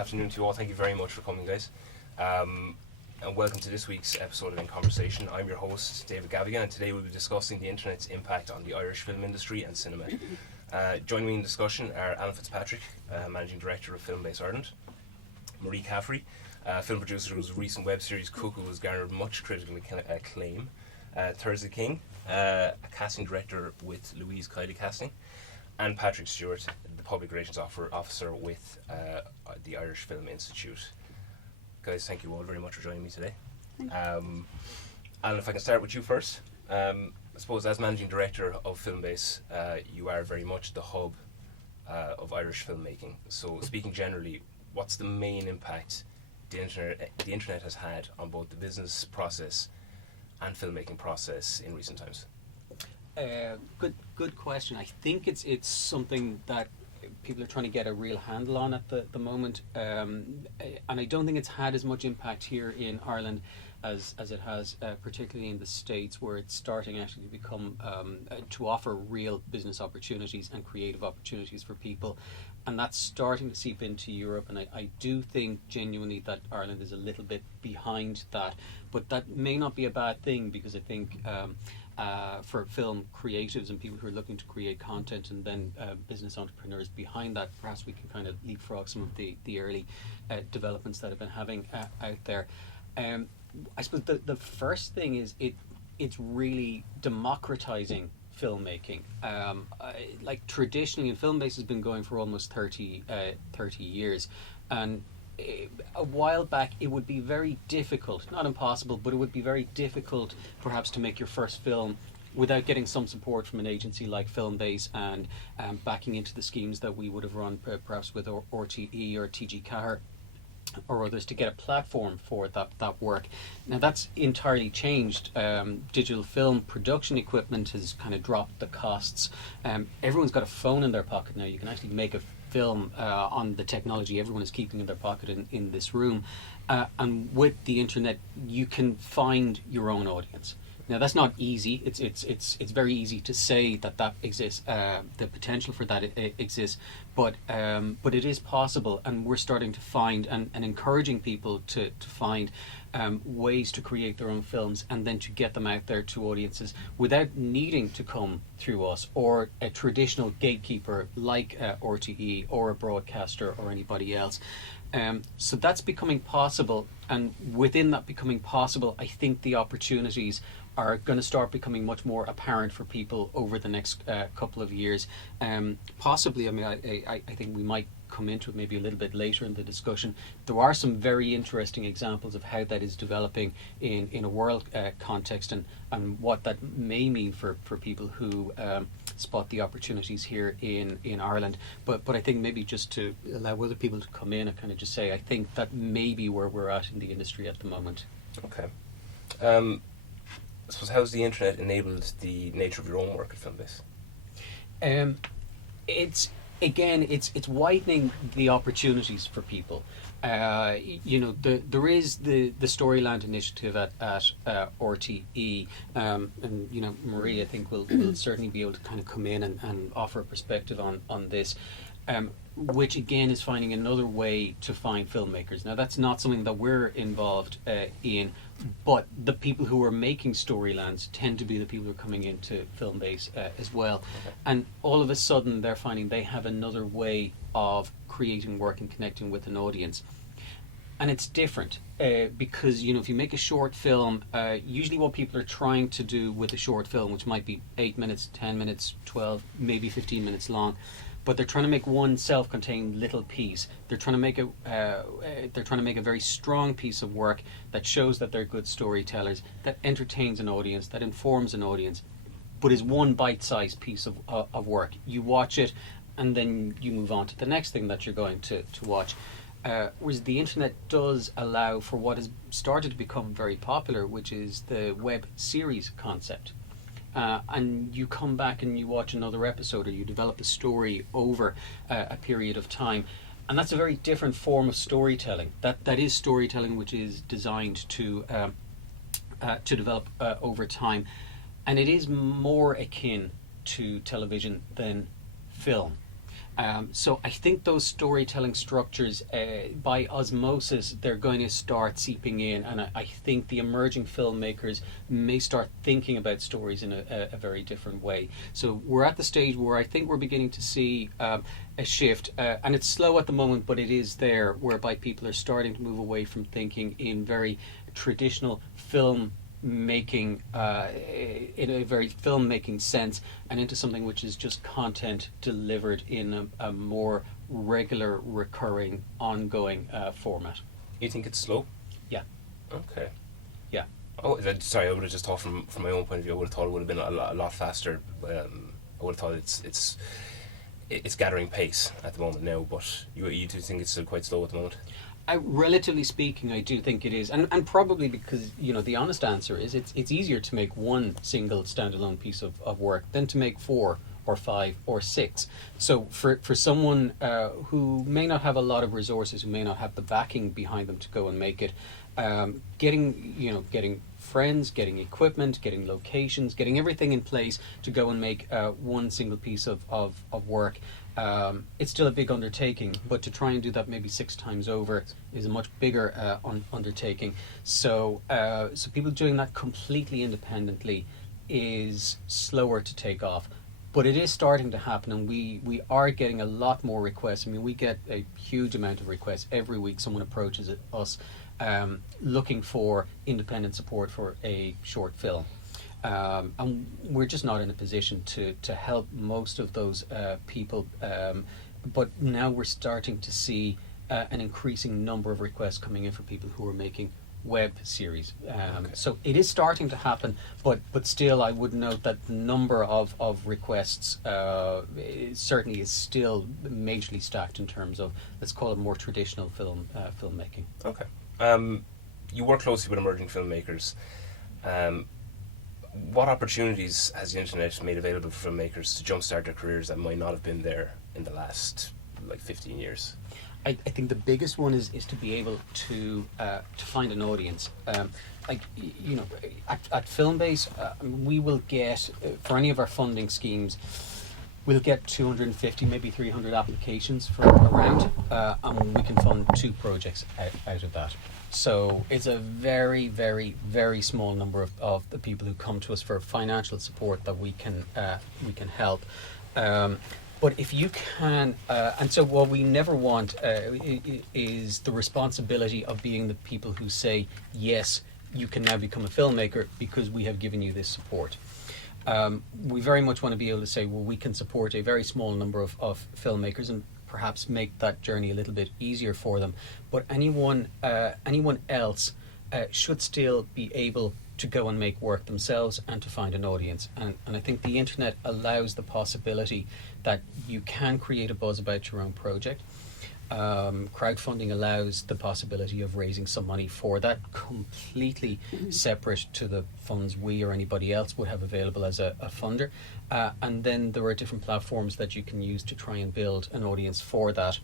afternoon to you all. Thank you very much for coming, guys. And welcome to this week's episode of InConversation. I'm your host, David Gavigan, and today we'll be discussing the internet's impact on the Irish film industry and cinema. Joining me in discussion are Alan Fitzpatrick, Managing Director of FilmBase Ireland, Marie Caffrey, film producer whose recent web series Cuckoo has garnered much critical acclaim, Thyrza Ging, a casting director with Louise Kiley Casting, and Patrick Stewart, the Public Relations Officer with the Irish Film Institute. Guys, thank you all very much for joining me today. Alan, if I can start with you first. I suppose as Managing Director of FilmBase, you are very much the hub of Irish filmmaking. So speaking generally, what's the main impact the internet has had on both the business process and filmmaking process in recent times? Good question. I think it's something that people are trying to get a real handle on at the moment, and I don't think it's had as much impact here in Ireland as it has particularly in the States, where it's starting actually to become to offer real business opportunities and creative opportunities for people, and that's starting to seep into Europe. And I do think genuinely that Ireland is a little bit behind that, but that may not be a bad thing, because I think for film creatives and people who are looking to create content, and then business entrepreneurs behind that, perhaps we can kind of leapfrog some of the early developments that have been having out there. I suppose the first thing is it's really democratizing filmmaking. Like traditionally, FilmBase has been going for almost 30 years, and a while back it would be very difficult, not impossible, but it would be very difficult perhaps to make your first film without getting some support from an agency like FilmBase and backing into the schemes that we would have run perhaps with RTE or TG Cahir or others to get a platform for that work. Now that's entirely changed. Digital film production equipment has kind of dropped the costs. Everyone's got a phone in their pocket now. You can actually make a film on the technology everyone is keeping in their pocket in this room, and with the internet you can find your own audience. Now that's not easy. It's very easy to say that exists. The potential for that exists, but it is possible, and we're starting to find and encouraging people to find ways to create their own films and then to get them out there to audiences without needing to come through us or a traditional gatekeeper like RTE or a broadcaster or anybody else. So that's becoming possible, and within that becoming possible, I think the opportunities are going to start becoming much more apparent for people over the next couple of years. Possibly, I mean, I think we might come into it maybe a little bit later in the discussion. There are some very interesting examples of how that is developing in a world context, and what that may mean for people who spot the opportunities here in Ireland. But I think maybe just to allow other people to come in and kind of just say, I think that may be where we're at in the industry at the moment. Okay. I suppose, how has the internet enabled the nature of your own work at FilmBase? It's widening the opportunities for people. There is the Storyland initiative at RTE, and Marie, I think will certainly be able to kind of come in and offer a perspective on this, which again is finding another way to find filmmakers. Now that's not something that we're involved in, but the people who are making Storylands tend to be the people who are coming into FilmBase as well. Okay. And all of a sudden they're finding they have another way of creating work and connecting with an audience. And it's different because, if you make a short film, usually what people are trying to do with a short film, which might be 8 minutes, 10 minutes, 12, maybe 15 minutes long, but they're trying to make one self-contained little piece. They're trying to make a very strong piece of work that shows that they're good storytellers, that entertains an audience, that informs an audience, but is one bite-sized piece of work. You watch it, and then you move on to the next thing that you're going to watch. Whereas the internet does allow for what has started to become very popular, which is the web series concept. And you come back and you watch another episode, or you develop a story over a period of time, and that's a very different form of storytelling. That is storytelling which is designed to develop over time, and it is more akin to television than film. So I think those storytelling structures, by osmosis, they're going to start seeping in, and I think the emerging filmmakers may start thinking about stories in a very different way. So we're at the stage where I think we're beginning to see a shift, and it's slow at the moment, but it is there, whereby people are starting to move away from thinking in very traditional film making, in a very filmmaking sense, and into something which is just content delivered in a more regular, recurring, ongoing format. You think it's slow? Yeah. Okay. Yeah. Oh, sorry. I would have just thought from my own point of view. I would have thought it would have been a lot faster. I would have thought it's gathering pace at the moment now. But you do think it's still quite slow at the moment? Relatively speaking, I do think it is, and probably because, you know, the honest answer is it's easier to make one single standalone piece of work than to make 4 or 5 or 6. So for someone who may not have a lot of resources, who may not have the backing behind them to go and make it, getting friends, getting equipment, getting locations, getting everything in place to go and make one single piece of work. It's still a big undertaking, but to try and do that maybe 6 times over is a much bigger undertaking. So people doing that completely independently is slower to take off. But it is starting to happen, and we are getting a lot more requests. I mean, we get a huge amount of requests every week. Someone approaches us looking for independent support for a short film. And we're just not in a position to help most of those people. But now we're starting to see an increasing number of requests coming in for people who are making web series. Okay. So it is starting to happen, but still I would note that the number of requests certainly is still majorly stacked in terms of, let's call it, more traditional filmmaking. Okay. You work closely with emerging filmmakers. What opportunities has the internet made available for filmmakers to jumpstart their careers that might not have been there in the last 15 years? I think the biggest one is to be able to find an audience. At FilmBase, we will get, for any of our funding schemes, we'll get 250, maybe 300 applications for a round, and we can fund 2 projects out of that. So it's a very, very, very small number of the people who come to us for financial support that we can help. But if you can, and so what we never want is the responsibility of being the people who say, yes, you can now become a filmmaker because we have given you this support. We very much want to be able to say, well, we can support a very small number of filmmakers and perhaps make that journey a little bit easier for them. But anyone else should still be able to go and make work themselves and to find an audience. And I think the internet allows the possibility that you can create a buzz about your own project. Crowdfunding allows the possibility of raising some money for that, completely separate to the funds we or anybody else would have available as a funder. And then there are different platforms that you can use to try and build an audience for that.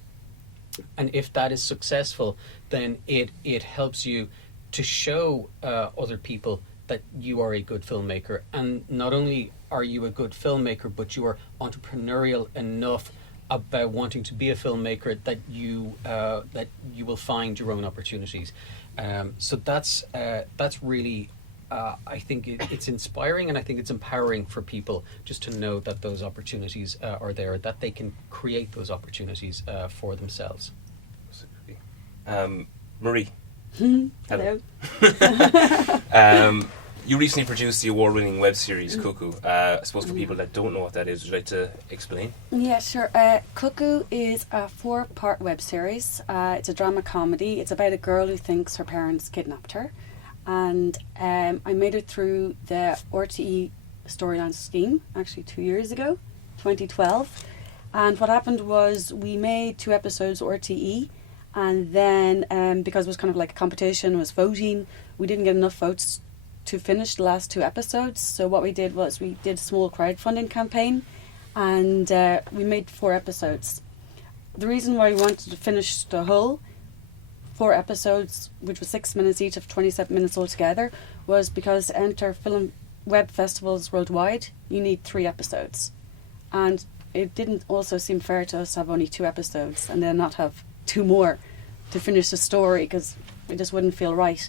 And if that is successful, then it helps you to show other people that you are a good filmmaker. And not only are you a good filmmaker, but you are entrepreneurial enough about wanting to be a filmmaker that you will find your own opportunities. So that's really, I think it's inspiring, and I think it's empowering for people just to know that those opportunities are there, that they can create those opportunities for themselves. Marie. Hello. You recently produced the award-winning web series Cuckoo. I suppose for people that don't know what that is, would you like to explain? Yeah, sure. Cuckoo is a 4-part web series. It's a drama comedy. It's about a girl who thinks her parents kidnapped her. And I made it through the RTE storyline scheme, actually 2 years ago, 2012. And what happened was we made 2 episodes RTE, and then because it was kind of like a competition, was voting, we didn't get enough votes to finish the last 2 episodes. So what we did was we did a small crowdfunding campaign, and we made 4 episodes. The reason why we wanted to finish the whole 4 episodes, which was 6 minutes each of 27 minutes altogether, was because to enter film web festivals worldwide, you need 3 episodes. And it didn't also seem fair to us to have only 2 episodes and then not have 2 more to finish the story, because it just wouldn't feel right.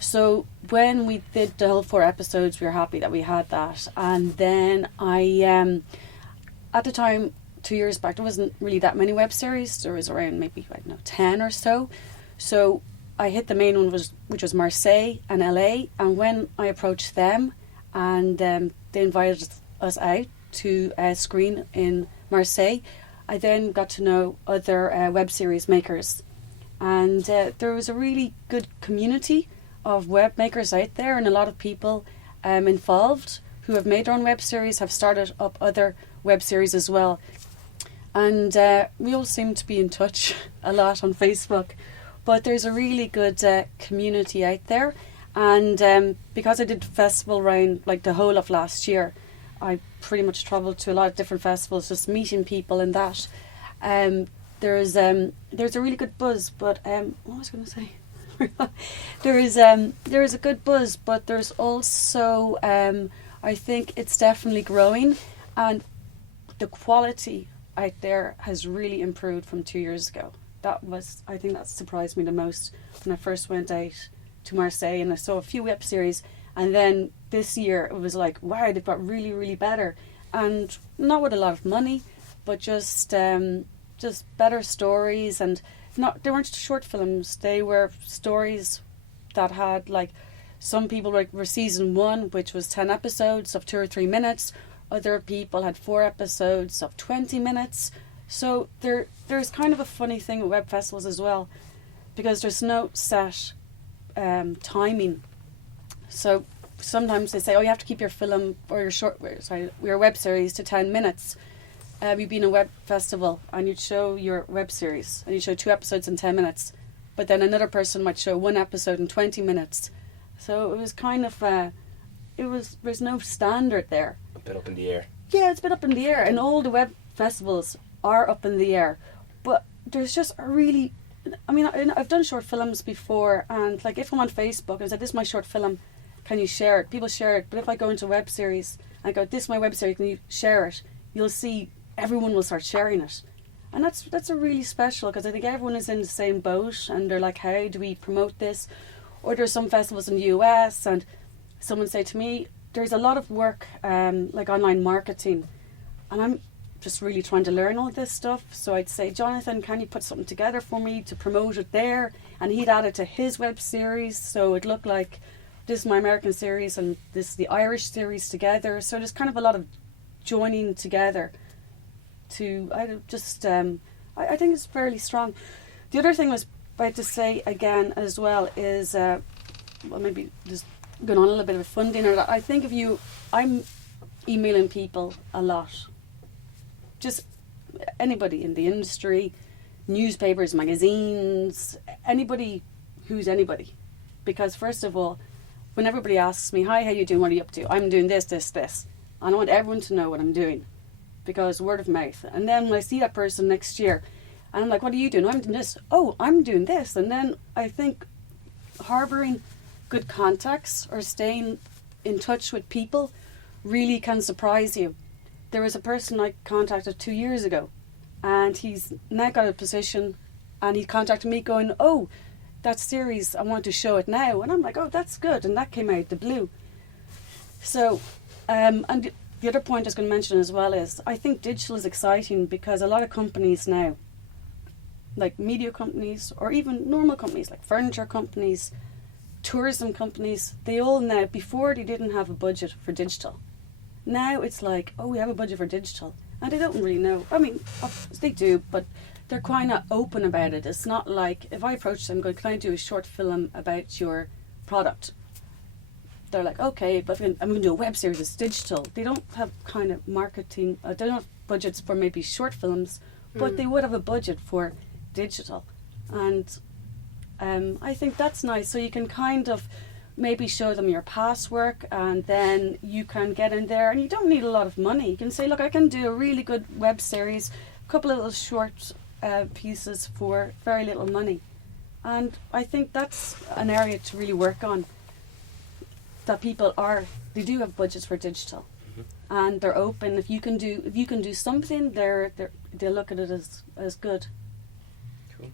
So when we did the whole 4 episodes, we were happy that we had that. And then I, at the time, 2 years back, there wasn't really that many web series. There was around maybe, I don't know, 10 or so. So I hit the main one, which was Marseille and LA. And when I approached them and they invited us out to screen in Marseille, I then got to know other web series makers. And there was a really good community of web makers out there, and a lot of people involved who have made their own web series, have started up other web series as well. And we all seem to be in touch a lot on Facebook. But there's a really good community out there. And because I did festival around like the whole of last year, I pretty much travelled to a lot of different festivals, just meeting people and that. There's a really good buzz, but what was I going to say? there is a good buzz, but there's also I think it's definitely growing, and the quality out there has really improved from 2 years ago. I think that surprised me the most when I first went out to Marseille and I saw a few web series, and then this year it was like, wow, they've got really, really better, and not with a lot of money, but just better stories. And they weren't short films, they were stories that had, like, some people were season 1, which was 10 episodes of 2 or 3 minutes. Other people had 4 episodes of 20 minutes. So there's kind of a funny thing with web festivals as well, because there's no set timing. So sometimes they say, oh, you have to keep your film or your web series to 10 minutes. You'd be in a web festival and you'd show your web series and you'd show 2 episodes in 10 minutes, but then another person might show 1 episode in 20 minutes. So it was kind of there's no standard there. A bit up in the air. Yeah, it's a bit up in the air, and all the web festivals are up in the air. But there's just I've done short films before, and like if I'm on Facebook and say, this is my short film, can you share it? People share it. But if I go into a web series and I go, this is my web series, can you share it? You'll see everyone will start sharing it. And that's a really special, because I think everyone is in the same boat and they're like, how do we promote this? Or there's some festivals in the US, and someone say to me, there's a lot of work like online marketing, and I'm just really trying to learn all this stuff. So I'd say, Jonathan, can you put something together for me to promote it there? And he'd add it to his web series, so it looked like this is my American series and this is the Irish series together. So there's kind of a lot of joining together to, I think it's fairly strong. The other thing I was about to say again as well is, maybe just going on a little bit of funding, or that I think I'm emailing people a lot. Just anybody in the industry, newspapers, magazines, anybody who's anybody. Because first of all, when everybody asks me, hi, how you doing, what are you up to? I'm doing this. And I want everyone to know what I'm doing, because word of mouth. And then when I see that person next year, and I'm like, what are you doing? I'm doing this. Oh, I'm doing this. And then I think harbouring good contacts or staying in touch with people really can surprise you. There was a person I contacted 2 years ago, and he's now got a position, and he contacted me going, oh, that series, I want to show it now. And I'm like, oh, that's good. And that came out the blue. So, and the other point I was going to mention as well is, I think digital is exciting, because a lot of companies now, like media companies or even normal companies like furniture companies, tourism companies, they all now, before they didn't have a budget for digital. Now it's like, oh, we have a budget for digital. And they don't really know. I mean, they do, but they're kind of open about it. It's not like, if I approach them going, can I do a short film about your product? They're like, okay, but I'm going to do a web series, it's digital. They don't have kind of marketing, they don't have budgets for maybe short films, but they would have a budget for digital. And I think that's nice. So you can kind of maybe show them your past work, and then you can get in there, and you don't need a lot of money. You can say, look, I can do a really good web series, a couple of little short pieces for very little money. And I think that's an area to really work on, that they do have budgets for digital. and they're open. If you can do something, they look at it as good. Cool.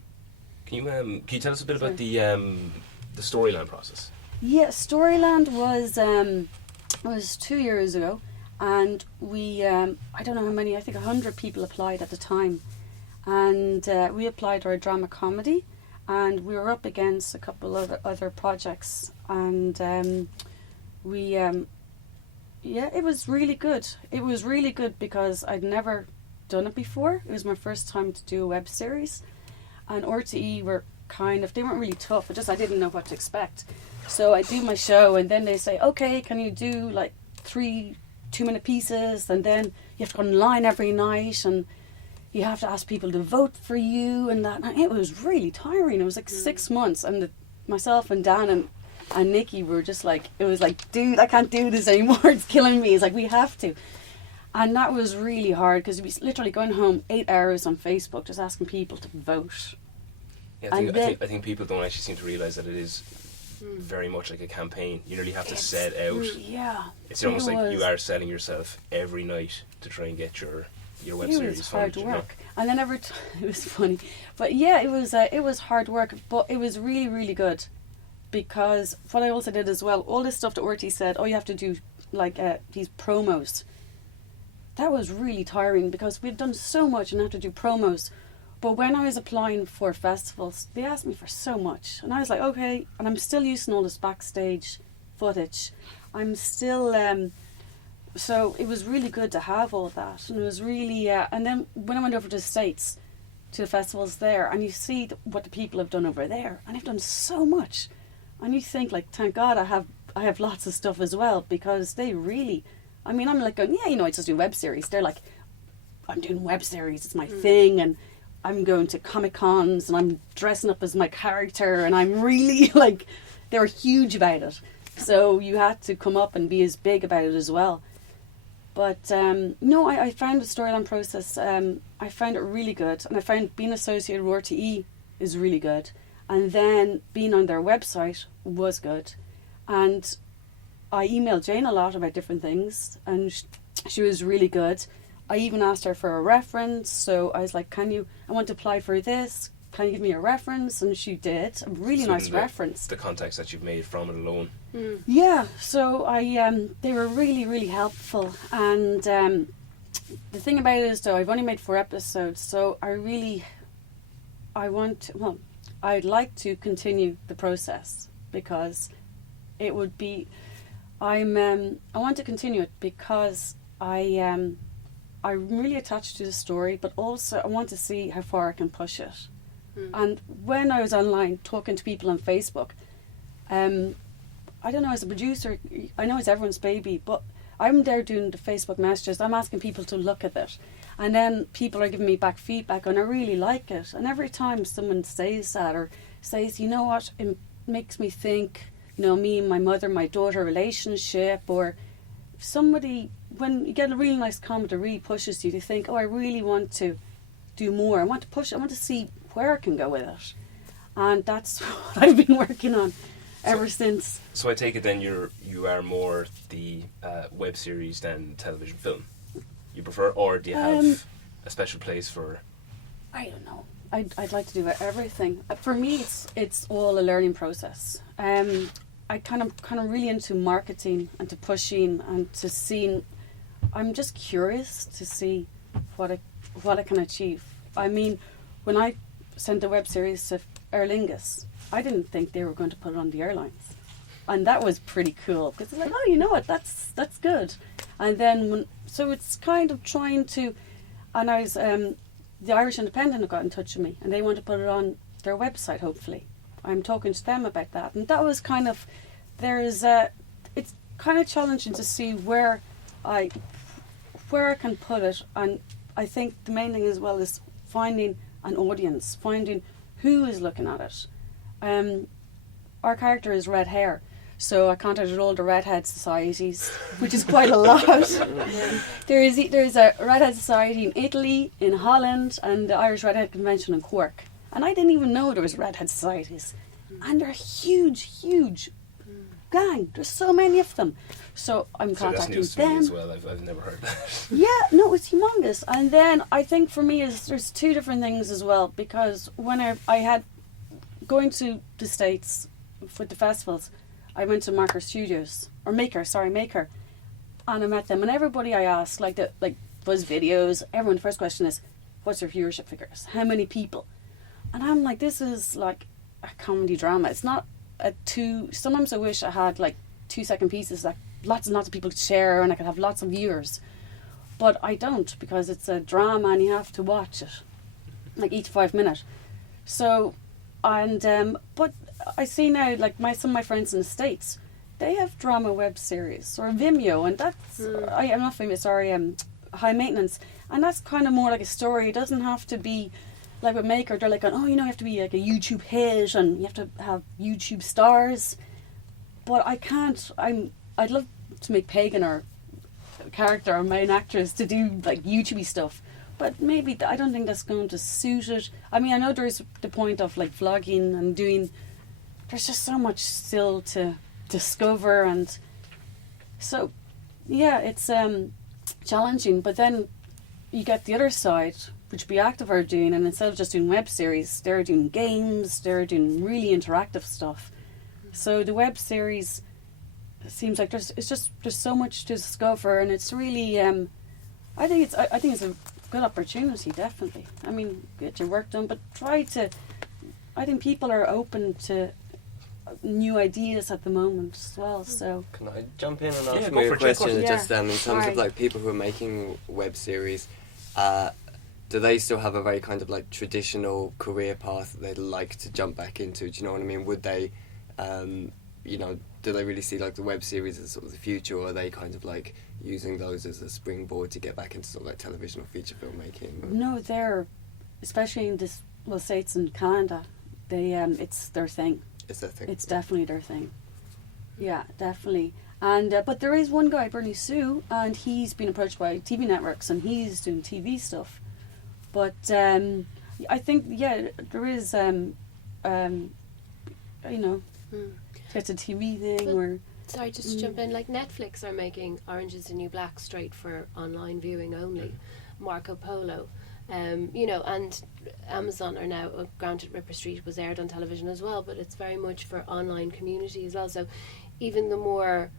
Can you tell us a bit about the Storyland process? Yeah, Storyland was 2 years ago, and we I don't know how many. I think 100 people applied at the time, and we applied for a drama comedy, and we were up against a couple of other projects, and it was really good. It was really good because I'd never done it before. It was my first time to do a web series, and RTE were they weren't really tough. I didn't know what to expect. So I do my show, and then they say, okay, can you do like 3 2-minute pieces, and then you have to go online every night, and you have to ask people to vote for you, and that. And it was really tiring. It was like 6 months, and myself and Dan and Nikki were just like, it was like, dude, I can't do this anymore. It's killing me. It's like, we have to. And that was really hard, because we literally going home 8 hours on Facebook just asking people to vote. Yeah, I think people don't actually seem to realise that it is very much like a campaign. You nearly have to set out. Yeah. It's almost like you are selling yourself every night to try and get your web series. It was hard work, and then it was funny, but yeah, it was hard work, but it was really, really good, because what I also did as well, all this stuff that Orty said, you have to do like these promos. That was really tiring, because we'd done so much and had to do promos. But when I was applying for festivals, they asked me for so much. And I was like, okay. And I'm still using all this backstage footage. I'm still... so it was really good to have all that. And it was really... and then when I went over to the States, to the festivals there, and you see what the people have done over there. And they've done so much. And you think, like, thank God I have lots of stuff as well, because they really... I mean, I'm like going, I just do web series. They're like, I'm doing web series. It's my thing. And I'm going to Comic-Cons, and I'm dressing up as my character, and I'm really like, they were huge about it. So you had to come up and be as big about it as well. But no, I found the Storyland process, I found it really good. And I found being associated with RTE is really good. And then being on their website was good. And I emailed Jane a lot about different things, and she was really good. I even asked her for a reference, so I was like, I want to apply for this, can you give me a reference? And she did, a really nice reference. The contacts that you've made from it alone. Yeah, so they were really, really helpful. And the thing about it is, though, I've only made 4 episodes, so I'd like to continue the process, because it would be, I want to continue it because I'm really attached to the story, but also I want to see how far I can push it. And when I was online talking to people on Facebook, I don't know, as a producer, I know it's everyone's baby, but I'm there doing the Facebook messages. I'm asking people to look at it. And then people are giving me back feedback, and I really like it. And every time someone says that, or says, you know what, it makes me think, me and my mother, my daughter relationship, or somebody, when you get a really nice comment that really pushes you to think, I really want to do more. I want to push, I want to see where I can go with it. And that's what I've been working on ever since. So I take it then you are more the web series than television film. You prefer, or do you have a special place for? I don't know. I'd like to do everything. For me, it's all a learning process. I kind of really into marketing and to pushing and to seeing. I'm just curious to see what I can achieve. I mean, when I sent the web series to Aer Lingus, I didn't think they were going to put it on the airlines, and that was pretty cool, because it's like, you know what, that's good. And then so it's kind of trying to, and I was the Irish Independent have got in touch with me, and they want to put it on their website. Hopefully, I'm talking to them about that, and that was kind of, it's kind of challenging to see where I can put it. And I think the main thing as well is finding an audience, finding who is looking at it. Our character is red hair, so I contacted all the redhead societies, which is quite a lot. There's a redhead society in Italy, in Holland, and the Irish Redhead Convention in Cork. And I didn't even know there was redhead societies. And they're a huge, huge gang. There's so many of them. So I'm So that's contacting news to me them. as well. I've never heard that. Yeah, no, it's humongous. And then I think for me there's two different things as well, because when I had going to the States for the festivals, I went to Maker, and I met them, and everybody I asked, like Buzz Videos, everyone, the first question is, what's your viewership figures? How many people? And I'm like, this is like a comedy drama. It's not sometimes I wish I had like 2-second pieces that lots and lots of people could share and I could have lots of viewers. But I don't, because it's a drama and you have to watch it, like each 5 minutes. So, and but I see now, like some of my friends in the States, they have drama web series or Vimeo, and that's I'm not famous. Sorry, High Maintenance, and that's kind of more like a story. It doesn't have to be like with Maker. They're like, oh, you have to be like a YouTube hit and you have to have YouTube stars. But I can't. I'd love to make Pagan or character or main actress to do like YouTubey stuff, but maybe I don't think that's going to suit it. I mean, I know there's the point of like vlogging and doing. There's just so much still to discover, and so yeah, it's challenging. But then you get the other side, which Be Active are doing, and instead of just doing web series, they're doing games, they're doing really interactive stuff. So the web series, it seems like there's so much to discover, and it's really I think it's a good opportunity, definitely. I mean, get your work done, but I think people are open to new ideas at the moment as well. So can I jump in and Yeah, ask go you for a it, question? yeah. Just in terms Sorry. of like people who are making web series, do they still have a very kind of like traditional career path that they'd like to jump back into? Do you know what I mean? Would they, do they really see like the web series as sort of the future, or are they kind of like using those as a springboard to get back into sort of like television or feature filmmaking? no, they're, especially in this, well, say it's in Canada, they it's their thing. It's their thing. It's definitely their thing. Yeah, definitely. And but there is one guy, Bernie Sue, and he's been approached by TV networks, and he's doing TV stuff. But I think there is it's a TV thing or. Sorry, just to jump in, like Netflix are making Orange is the New Black straight for online viewing only, Marco Polo, and Amazon are now, granted Ripper Street was aired on television as well, but it's very much for online community as well. So even there's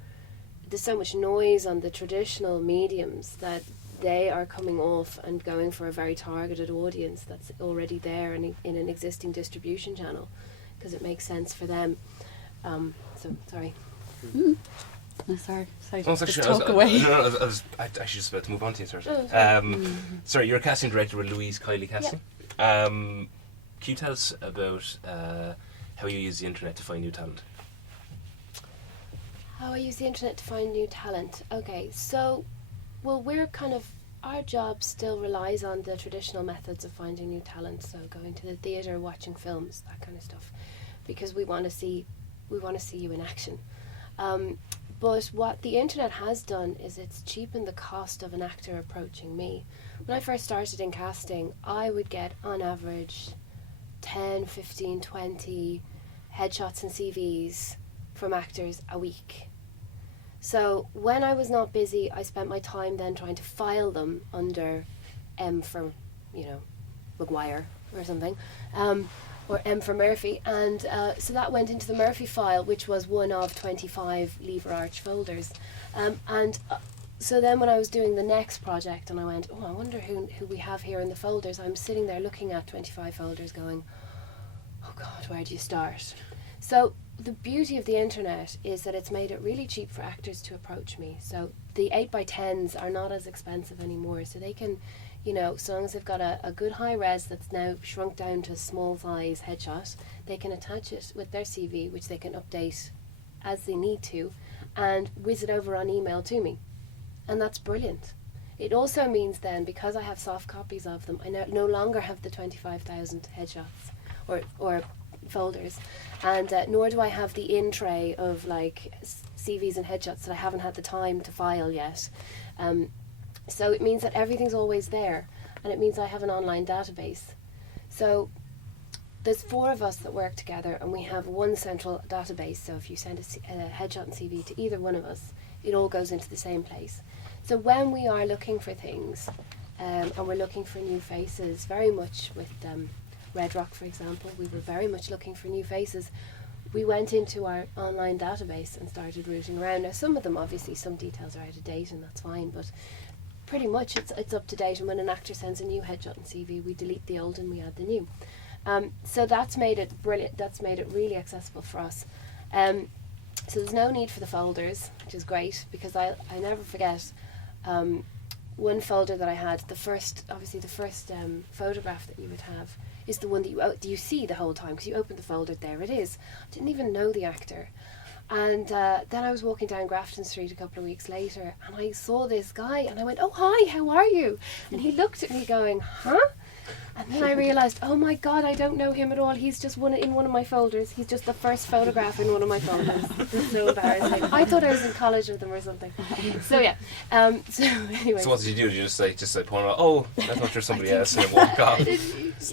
so much noise on the traditional mediums that they are coming off and going for a very targeted audience that's already there and in an existing distribution channel, because it makes sense for them. So sorry. No, sorry. Oh, Just sorry, talk away. I was actually just about to move on to you, sorry. Sorry, you're a casting director with Louise Kiley Casting. Can you tell us about how you use the internet to find new talent? How I use the internet to find new talent. Okay, so, well, our job still relies on the traditional methods of finding new talent, so going to the theatre, watching films, that kind of stuff, because we want to see you in action. But what the internet has done is it's cheapened the cost of an actor approaching me. When I first started in casting, I would get on average 10, 15, 20 headshots and CVs from actors a week. So when I was not busy, I spent my time then trying to file them under M for, Maguire or something, or M for Murphy, and so that went into the Murphy file, which was one of 25 Lever Arch folders, so then when I was doing the next project and I went, I wonder who we have here in the folders, I'm sitting there looking at 25 folders going, oh God, where do you start? So the beauty of the internet is that it's made it really cheap for actors to approach me. So the 8x10s are not as expensive anymore, so they can, so long as they've got a good high res that's now shrunk down to small size headshot, they can attach it with their CV, which they can update as they need to, and whiz it over on email to me. And that's brilliant. It also means then, because I have soft copies of them, I no longer have the 25,000 headshots or folders, and nor do I have the in tray of like CVs and headshots that I haven't had the time to file yet. So it means that everything's always there, and it means I have an online database. So there's 4 of us that work together, and we have one central database. So if you send a headshot and CV to either one of us, it all goes into the same place. So when we are looking for things, and we're looking for new faces, very much with Red Rock, for example, we were very much looking for new faces. We went into our online database and started rooting around. Now, some of them, obviously, some details are out of date, and that's fine, but pretty much it's up to date. And when an actor sends a new headshot and CV, we delete the old and we add the new. So that's made it brilliant. That's made it really accessible for us. So there's no need for the folders, which is great, because I never forget one folder that I had. The first photograph that you would have is the one that you see the whole time, because you open the folder, there it is. I didn't even know the actor. And then I was walking down Grafton Street a couple of weeks later, and I saw this guy, and I went, "Oh, hi, how are you?" And he looked at me going, "Huh?" And then I realised, oh my God, I don't know him at all. He's just in one of my folders. He's just the first photograph in one of my folders. It's so embarrassing. I thought I was in college with him or something. So yeah. So anyway. So what did you do? Did you just point out, oh, I thought you're somebody else, and then walk off?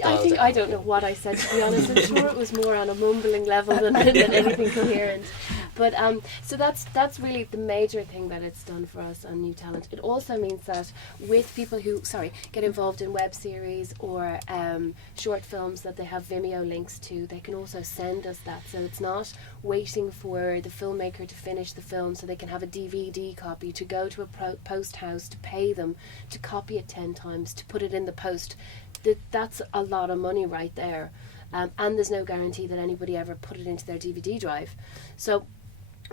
I don't know what I said, to be honest. I'm sure it was more on a mumbling level than anything coherent. But so that's really the major thing that it's done for us on New Talent. It also means that with people who get involved in web series or short films that they have Vimeo links to, they can also send us that. So it's not waiting for the filmmaker to finish the film so they can have a DVD copy, to go to a post house, to pay them, to copy it 10 times, to put it in the post. That's a lot of money right there. And there's no guarantee that anybody ever put it into their DVD drive. So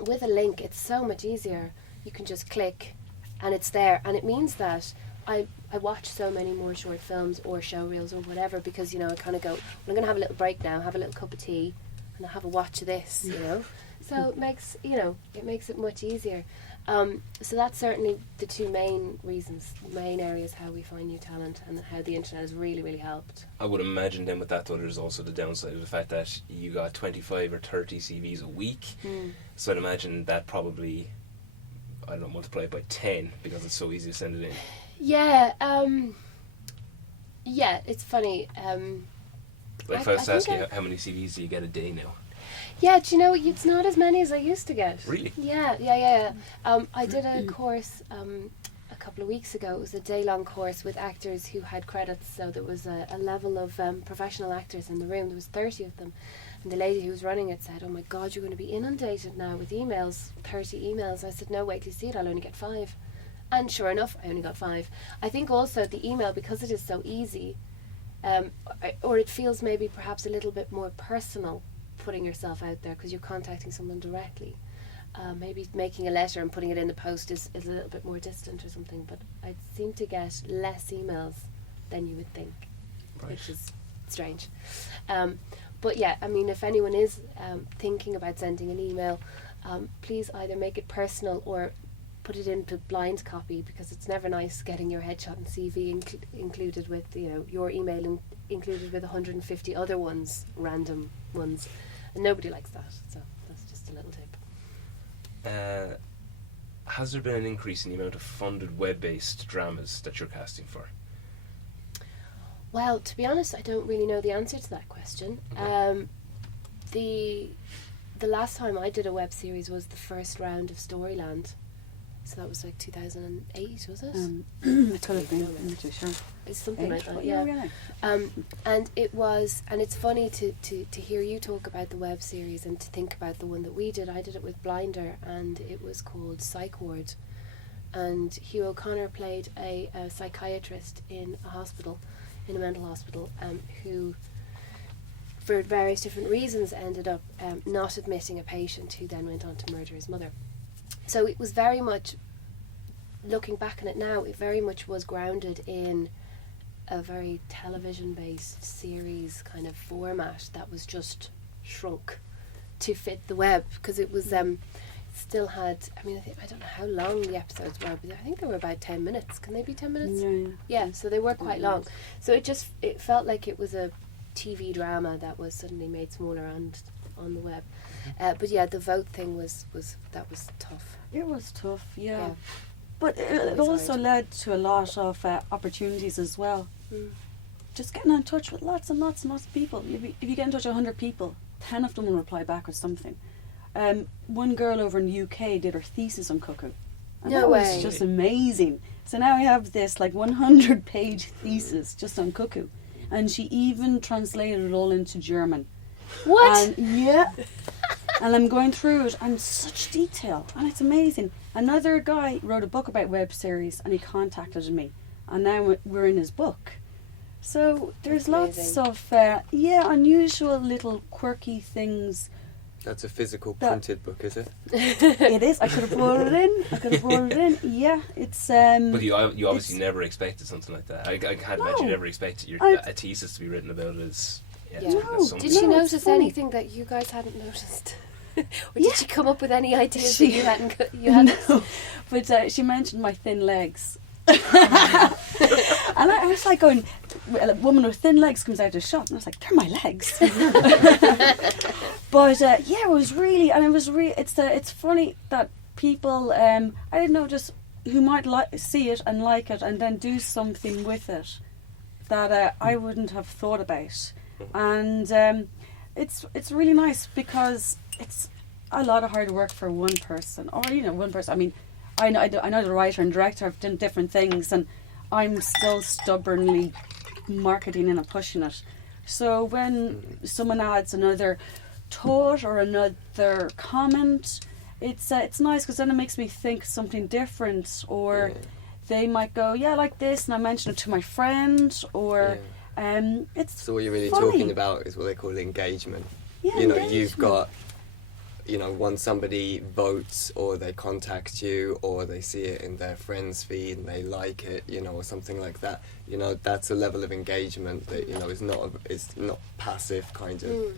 with a link, it's so much easier. You can just click and it's there. And it means that I watch so many more short films or show reels or whatever, because, I kind of go, well, I'm going to have a little break now, have a little cup of tea, and I'll have a watch of this, So it makes it much easier. So that's certainly the two main reasons, main areas how we find new talent and how the internet has really, really helped. I would imagine then with that, though, there's also the downside of the fact that you got 25 or 30 CVs a week. So I'd imagine that probably, I don't know, multiply it by 10 because it's so easy to send it in. Yeah, it's funny. Like if I was to ask you, how many CVs do you get a day now? Yeah, do you know, it's not as many as I used to get. Really? Yeah. I did a course a couple of weeks ago. It was a day-long course with actors who had credits, so there was a level of professional actors in the room. There was 30 of them. And the lady who was running it said, "Oh my God, you're going to be inundated now with emails, 30 emails." I said, "No, wait till you see it, I'll only get 5. And sure enough, I only got 5. I think also the email, because it is so easy, or it feels maybe perhaps a little bit more personal, putting yourself out there because you're contacting someone directly. Maybe making a letter and putting it in the post is a little bit more distant or something, but I seem to get less emails than you would think, which is strange. But yeah, I mean, if anyone is thinking about sending an email, please either make it personal or put it into blind copy, because it's never nice getting your headshot and CV included with your email included with 150 other ones, random ones, and nobody likes that. So that's just a little tip. Has there been an increase in the amount of funded web-based dramas that you're casting for? Well, to be honest, I don't really know the answer to that question. Okay. The last time I did a web series was the first round of Storyland. So that was like 2008, was it? It could have been, I'm not too sure. It's something like that, Yeah. And it was, and it's funny to hear you talk about the web series and to think about the one that we did. I did it with Blinder, and it was called Psych Ward. And Hugh O'Connor played a psychiatrist in a hospital, in a mental hospital, who, for various different reasons, ended up not admitting a patient who then went on to murder his mother. So it was very much, looking back on it now, it very much was grounded in a very television-based series kind of format that was just shrunk to fit the web, because it was still had, I mean, I don't know how long the episodes were, but I think they were about 10 minutes. Can they be 10 minutes? Yeah, so they were quite long. So it felt like it was a TV drama that was suddenly made smaller and on the web. But yeah, the vote thing was tough. It was tough, yeah. But it also led to a lot of opportunities as well. Just getting in touch with lots and lots and lots of people. If you get in touch with 100 people, 10 of them will reply back with something. One girl over in the UK did her thesis on Cuckoo, And No that way. was just amazing. So now I have this like 100-page thesis just on cuckoo. And she even translated it all into German. What? And, yeah. And I'm going through it in such detail. And it's amazing. Another guy wrote a book about web series and he contacted me. And now we're in his book. So there's That's lots amazing. of, unusual little quirky things. That's a physical That- printed book, is it? It is. I could have brought it in. Yeah, it's... But you obviously it's- never expected something like that. I can't No. imagine you never expected I- a thesis to be written about it. Yeah. That's No. something. Did she No, it's notice funny. anything that you guys hadn't noticed? Or did Yeah. she come up with any ideas She- that you hadn't? You hadn't. No, but she mentioned my thin legs. And I was like going, well, a woman with thin legs comes out of the shop, and I was like, they're my legs. But it was really, and it was really. It's funny that people, I didn't know, just who might see it and like it, and then do something with it that I wouldn't have thought about, and it's really nice because it's a lot of hard work for one person, or one person. I mean, I know the writer and director have done different things, and I'm still stubbornly marketing and pushing it. So when someone adds another thought or another comment, it's nice because then it makes me think something different, or they might go, yeah, I like this, and I mention it to my friend, or it's So what you're really funny. talking about is what they call engagement. Yeah, You've engagement. got, once somebody votes or they contact you or they see it in their friend's feed and they like it, or something like that, that's a level of engagement that, is not passive kind of.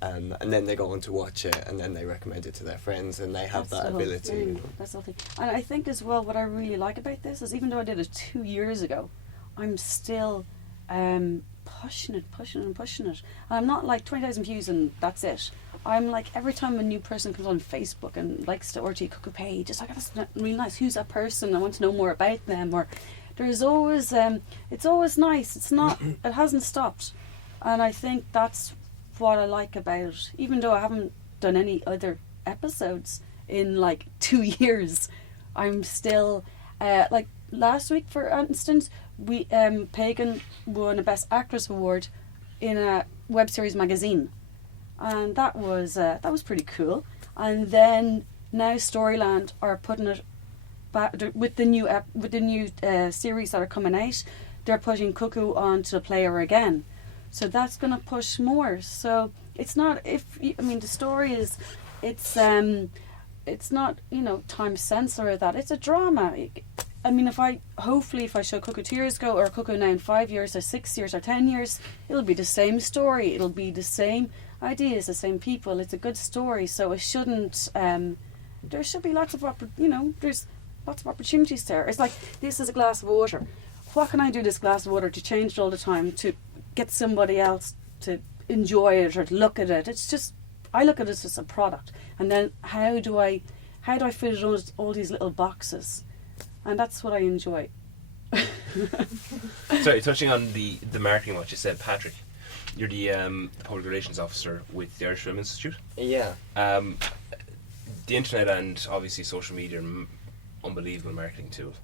And then they go on to watch it and then they recommend it to their friends and they have That's that the whole ability. thing. That's the whole thing. And I think as well, what I really like about this is even though I did it 2 years ago, I'm still pushing it. And I'm not like 20,000 views and that's it. I'm like, every time a new person comes on Facebook and likes the RT Cuckoo page, it's like, oh, that's really nice. Who's that person? I want to know more about them. Or there's always, it's always nice. It's not, it hasn't stopped. And I think that's what I like about it. Even though I haven't done any other episodes in like 2 years, I'm still, like last week, for instance, we Pagan won a Best Actress award in a web series magazine. And that was pretty cool. And then now Storyland are putting it back with the new series that are coming out. They're putting Cuckoo onto the player again, so that's going to push more. So it's not the story is it's not time censor or that. It's a drama. I mean, if I show Cuckoo 2 years ago or Cuckoo now in 5 years or 6 years or 10 years, it'll be the same story. It'll be the same ideas, the same people. It's a good story, so it shouldn't. There should be lots of there's lots of opportunities there. It's like, this is a glass of water. What can I do this glass of water to change it all the time to get somebody else to enjoy it or to look at it? It's just, I look at it as a product, and then how do I fit it on all these little boxes, and that's what I enjoy. Sorry, touching on the marketing, what you said, Patrick, you're the public relations officer with the Irish Film Institute. Yeah. The internet and obviously social media are unbelievable marketing tool.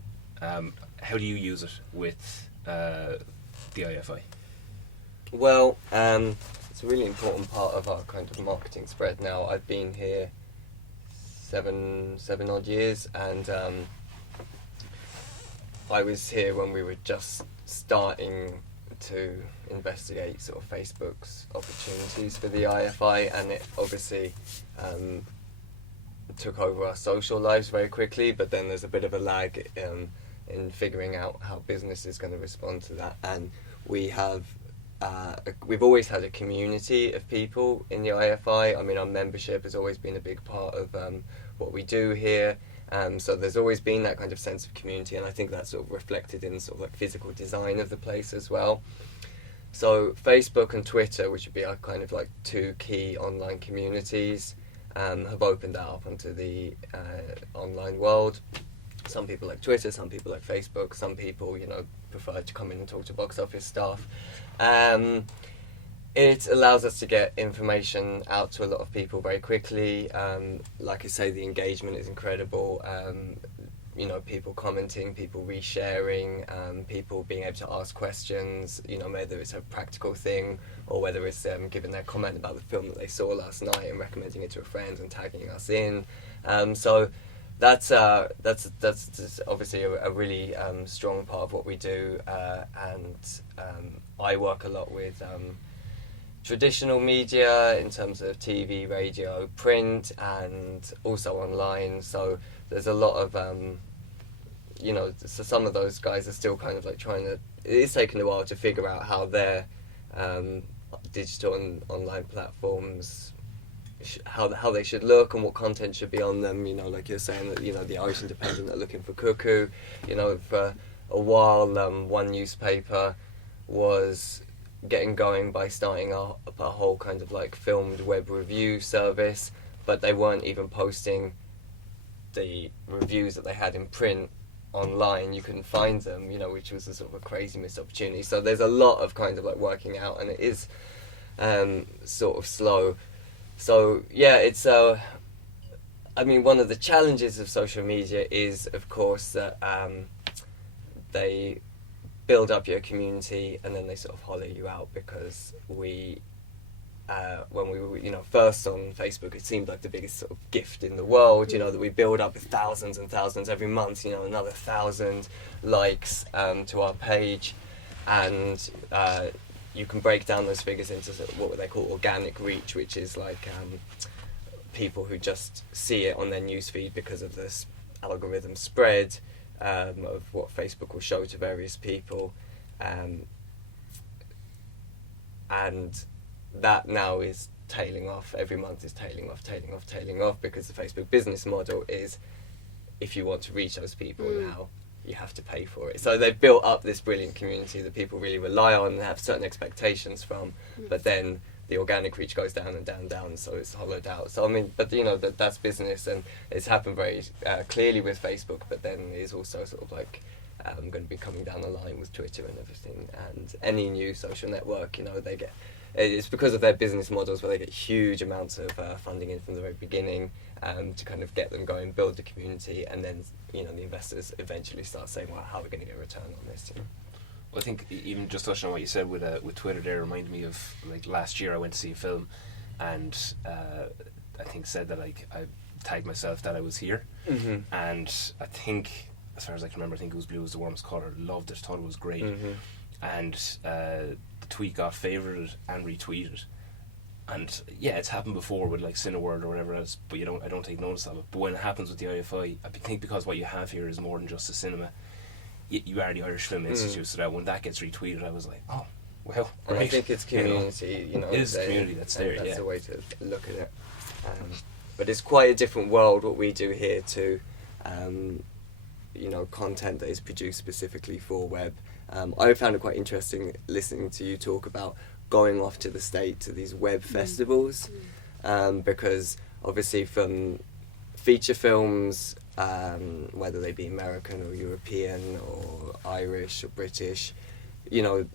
How do you use it with the IFI? Well, it's a really important part of our kind of marketing spread now. I've been here seven odd years, and I was here when we were just starting to investigate sort of Facebook's opportunities for the IFI, and it obviously took over our social lives very quickly, but then there's a bit of a lag in figuring out how business is going to respond to that. And we've always had a community of people in the IFI. I mean, our membership has always been a big part of what we do here. So there's always been that kind of sense of community, and I think that's sort of reflected in sort of like physical design of the place as well. So Facebook and Twitter, which would be our kind of like two key online communities, have opened that up onto the online world. Some people like Twitter, some people like Facebook, some people, prefer to come in and talk to box office staff. It allows us to get information out to a lot of people very quickly. Like I say, the engagement is incredible. people commenting, people resharing, people being able to ask questions, whether it's a practical thing or whether it's giving their comment about the film that they saw last night and recommending it to a friend and tagging us in. So that's obviously a really strong part of what we do, and I work a lot with traditional media in terms of TV, radio, print, and also online. So there's a lot of so some of those guys are still kind of like it is taking a while to figure out how their digital and online platforms, how they should look and what content should be on them. Like you're saying that the Irish Independent are looking for Cuckoo. For a while, one newspaper was getting going by starting up a whole kind of like filmed web review service, but they weren't even posting the reviews that they had in print online. You couldn't find them, which was a sort of a crazy missed opportunity. So there's a lot of kind of like working out, and it is sort of slow. So yeah, it's one of the challenges of social media is, of course, that they build up your community and then they sort of hollow you out, because when we were first on Facebook, it seemed like the biggest sort of gift in the world, that we build up with thousands and thousands every month, another 1,000 likes to our page, and you can break down those figures into sort of what they call organic reach, which is like people who just see it on their newsfeed because of this algorithm spread of what Facebook will show to various people, and that now is tailing off. Every month is tailing off, because the Facebook business model is, if you want to reach those people now, you have to pay for it. So they've built up this brilliant community that people really rely on and have certain expectations from, but then the organic reach goes down and down and down, so it's hollowed out. So but that's business, and it's happened very clearly with Facebook, but then it's also sort of like going to be coming down the line with Twitter and everything, and any new social network, they get, it's because of their business models where they get huge amounts of funding in from the very beginning, to kind of get them going, build the community, and then the investors eventually start saying, well, how are we going to get a return on this? Well, I think even just touching on what you said with Twitter there reminded me of like last year I went to see a film, and I think said that like I tagged myself that I was here, and I think, as far as I can remember, I think it was Blue was the Warmest Colour. Loved it, thought it was great, and the tweet got favoured and retweeted. And yeah, it's happened before with like Cineworld or whatever else, but I don't take notice of it. But when it happens with the IFI, I think because what you have here is more than just a cinema. You are the Irish Film Institute, so that when that gets retweeted, I was like, oh, well, great. I think it's community, it is community that's there. That's the way to look at it. But it's quite a different world what we do here to, content that is produced specifically for web. I found it quite interesting listening to you talk about going off to the States to these web festivals, because obviously from feature films, whether they be American or European or Irish or British, it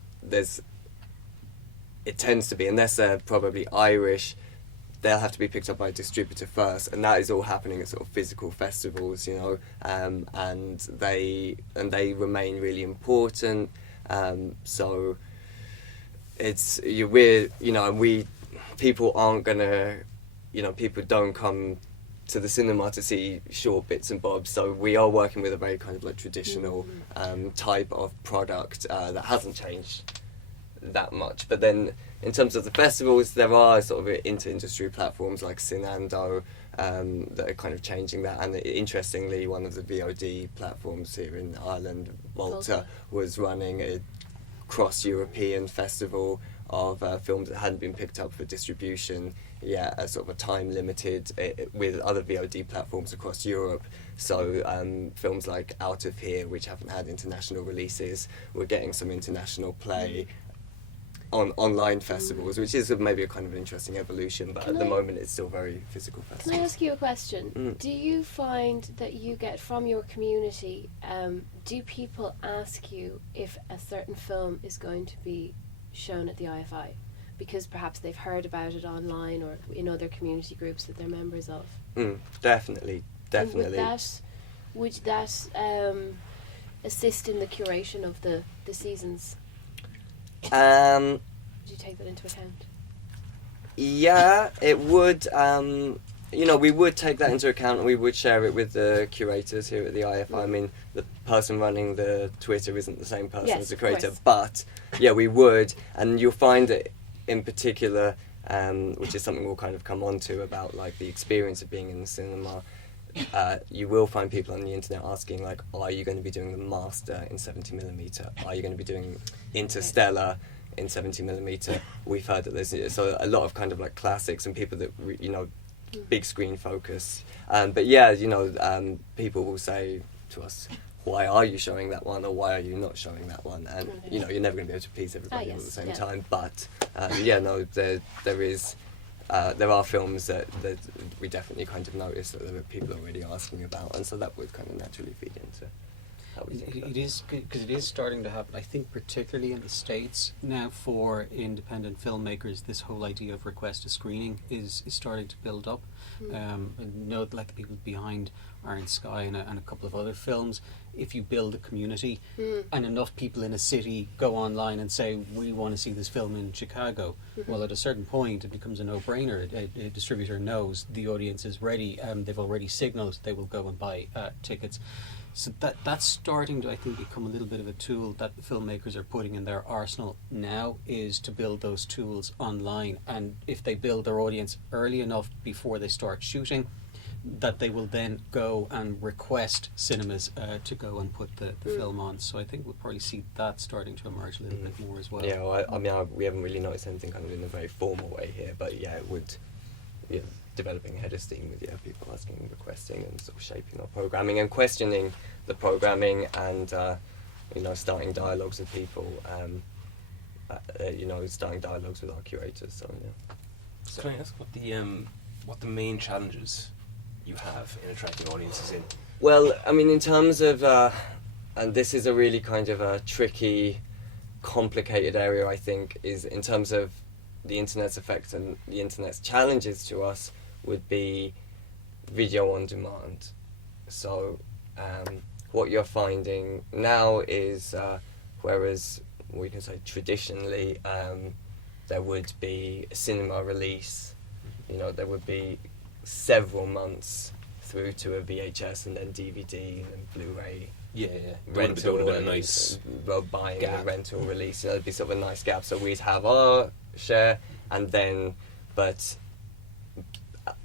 tends to be, unless they're probably Irish, they'll have to be picked up by a distributor first, and that is all happening at sort of physical festivals, and they remain really important. So it's people aren't gonna, people don't come to the cinema to see short bits and bobs, so we are working with a very kind of like traditional type of product that hasn't changed that much. But then in terms of the festivals, there are sort of inter-industry platforms like Cinando that are kind of changing that, and interestingly one of the VOD platforms here in Ireland, Volta, was running a cross-European festival of films that hadn't been picked up for distribution yet, as sort of a time-limited with other VOD platforms across Europe. So films like Out of Here, which haven't had international releases, we're getting some international play on online festivals, which is maybe a kind of an interesting evolution, but at the moment it's still very physical festivals. Can I ask you a question? Do you find that you get from your community, do people ask you if a certain film is going to be shown at the IFI? Because perhaps they've heard about it online or in other community groups that they're members of? Definitely. And would that would that assist in the curation of the seasons? Um, Would you take that into account? Yeah, it would. We would take that into account, and we would share it with the curators here at the IFI. I mean, the person running the Twitter isn't the same person as the Of curator, course. but yeah, we would, and you'll find it in particular, which is something we'll kind of come on to about like the experience of being in the cinema. You will find people on the internet asking like, are you going to be doing The Master in 70mm? Are you going to be doing Interstellar in 70mm? We've heard that there's so a lot of kind of like classics and people that big screen focus. But yeah, people will say to us, why are you showing that one, or why are you not showing that one? And you're never going to be able to please everybody all at the same time. But there are films that we definitely kind of notice that there are people already asking about, and so that would kind of naturally feed into how we think about It is, because it is starting to happen, I think, particularly in the States now for independent filmmakers. This whole idea of request a screening is starting to build up. I know like the people behind Iron Sky and a couple of other films, if you build a community and enough people in a city go online and say, we want to see this film in Chicago, well, at a certain point it becomes a no-brainer. A distributor knows the audience is ready, they've already signalled they will go and buy tickets. So that's starting to, I think, become a little bit of a tool that the filmmakers are putting in their arsenal now, is to build those tools online. And if they build their audience early enough before they start shooting, that they will then go and request cinemas to go and put the film on. So I think we'll probably see that starting to emerge a little bit more as well. Yeah, well, we haven't really noticed anything kind of in a very formal way here, but yeah, it would, developing head of steam with people asking, requesting, and sort of shaping our programming and questioning the programming, and starting dialogues with people, starting dialogues with our curators. So yeah. So can I ask what the main challenges you have in attracting audiences in? Well, I mean, in terms of, and this is a really kind of a tricky, complicated area, I think, is in terms of the internet's effect and the internet's challenges to us would be video on demand. So what you're finding now is, whereas we can say traditionally there would be a cinema release, there would be several months through to a VHS and then DVD and then Blu-ray. Rental, a nice buying gap. and rental release. There'd be sort of a nice gap. So we'd have our share, and then, but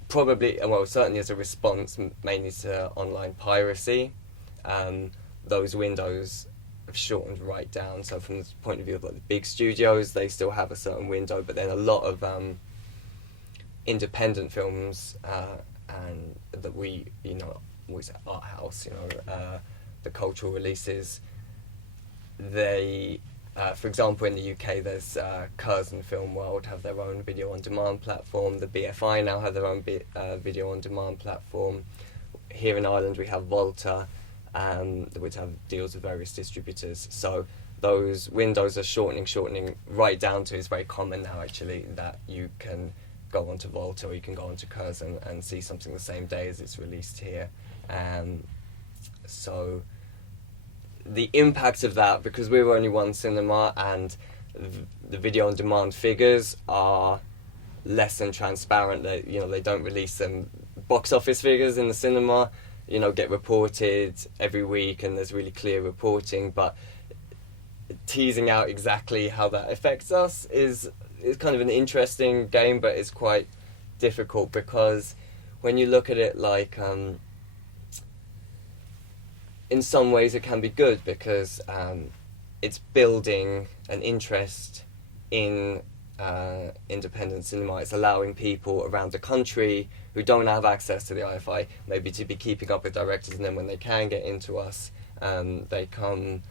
probably, well, certainly as a response mainly to online piracy, those windows have shortened right down. So from the point of view of like the big studios, they still have a certain window, but then a lot of independent films and that we say art house, the cultural releases, they for example in the UK there's Curzon Film World have their own video on demand platform. The BFI now have their own video on demand platform. Here in Ireland we have Volta, which have deals with various distributors. So those windows are shortening right down to, it's very common now actually that you can go onto Volta or you can go onto Curzon and see something the same day as it's released here. So the impact of that, because we're only one cinema and the video on demand figures are less than transparent, they don't release them. Box office figures in the cinema, get reported every week and there's really clear reporting, but teasing out exactly how that affects us is kind of an interesting game, but it's quite difficult because when you look at it like in some ways it can be good because it's building an interest in independent cinema. It's allowing people around the country who don't have access to the IFI maybe to be keeping up with directors, and then when they can get into us, they come.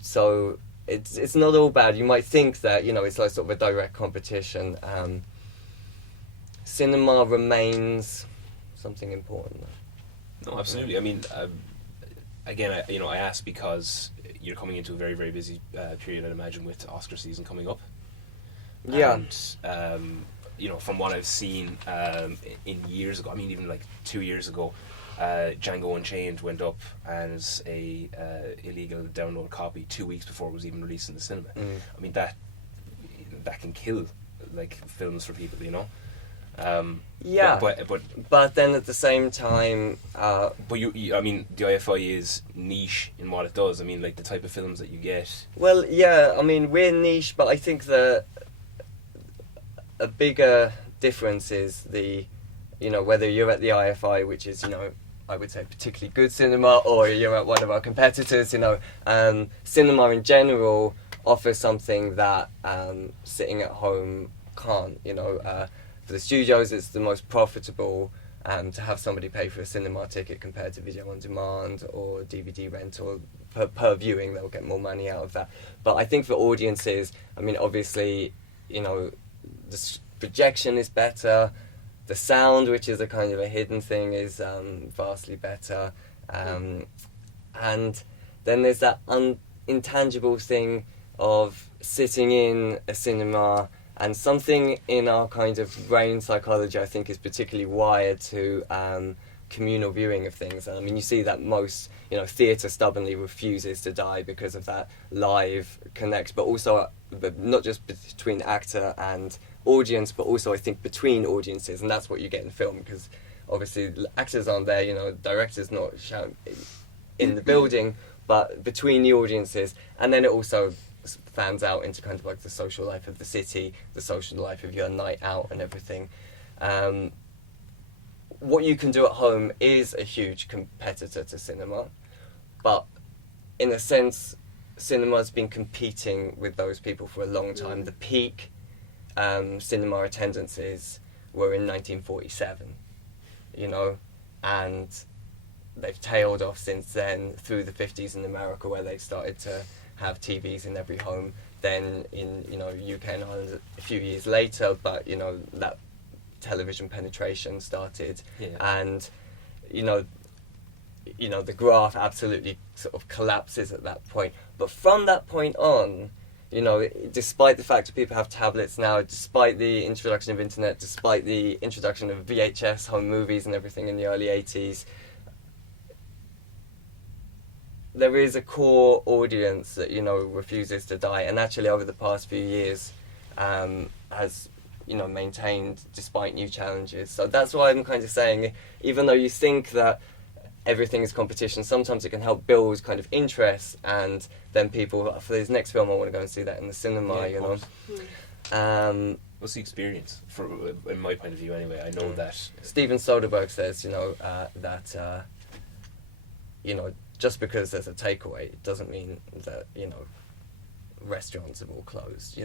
So it's not all bad. You might think that it's like sort of a direct competition. Cinema remains something important. No, absolutely. I mean, again, I ask because you're coming into a very, very busy period, I'd imagine, with Oscar season coming up. Yeah. And, from what I've seen in years ago, I mean, even like 2 years ago, Django Unchained went up as a illegal download copy 2 weeks before it was even released in the cinema. I mean, that can kill like films for people, you know. Yeah, but then at the same time, but you, I mean, the IFI is niche in what it does. I mean, like the type of films that you get. Well, yeah, I mean, we're niche, but I think that a bigger difference is whether you're at the IFI, which is, I would say particularly good cinema, or you're at one of our competitors, cinema in general offers something that sitting at home can't, For the studios, it's the most profitable to have somebody pay for a cinema ticket compared to video on demand or DVD rental. Per viewing, they'll get more money out of that. But I think for audiences, I mean, obviously, the projection is better. The sound, which is a kind of a hidden thing, is vastly better. And then there's that intangible thing of sitting in a cinema. And something in our kind of brain psychology, I think, is particularly wired to communal viewing of things. And I mean, you see that most, theatre stubbornly refuses to die because of that live connect, but also, not just between actor and audience, but also I think between audiences, and that's what you get in film, because obviously actors aren't there, directors not shouting in the building, but between the audiences, and then it also fans out into kind of like the social life of the city, the social life of your night out and everything. What you can do at home is a huge competitor to cinema, but in a sense, cinema's been competing with those people for a long time. The peak cinema attendances were in 1947, and they've tailed off since then through the 50s in America, where they started to have TVs in every home. Then in UK and Ireland a few years later, but that television penetration started, and the graph absolutely sort of collapses at that point. But from that point on, despite the fact that people have tablets now, despite the introduction of internet, despite the introduction of VHS home movies and everything in the early 80s, there is a core audience that refuses to die, and actually over the past few years has maintained despite new challenges. So that's why I'm kind of saying, even though you think that everything is competition, sometimes it can help build kind of interest, and then people, for this next film I want to go and see that in the cinema. What's the experience, in my point of view anyway? I know that Steven Soderbergh says that just because there's a takeaway, it doesn't mean that, restaurants have all closed,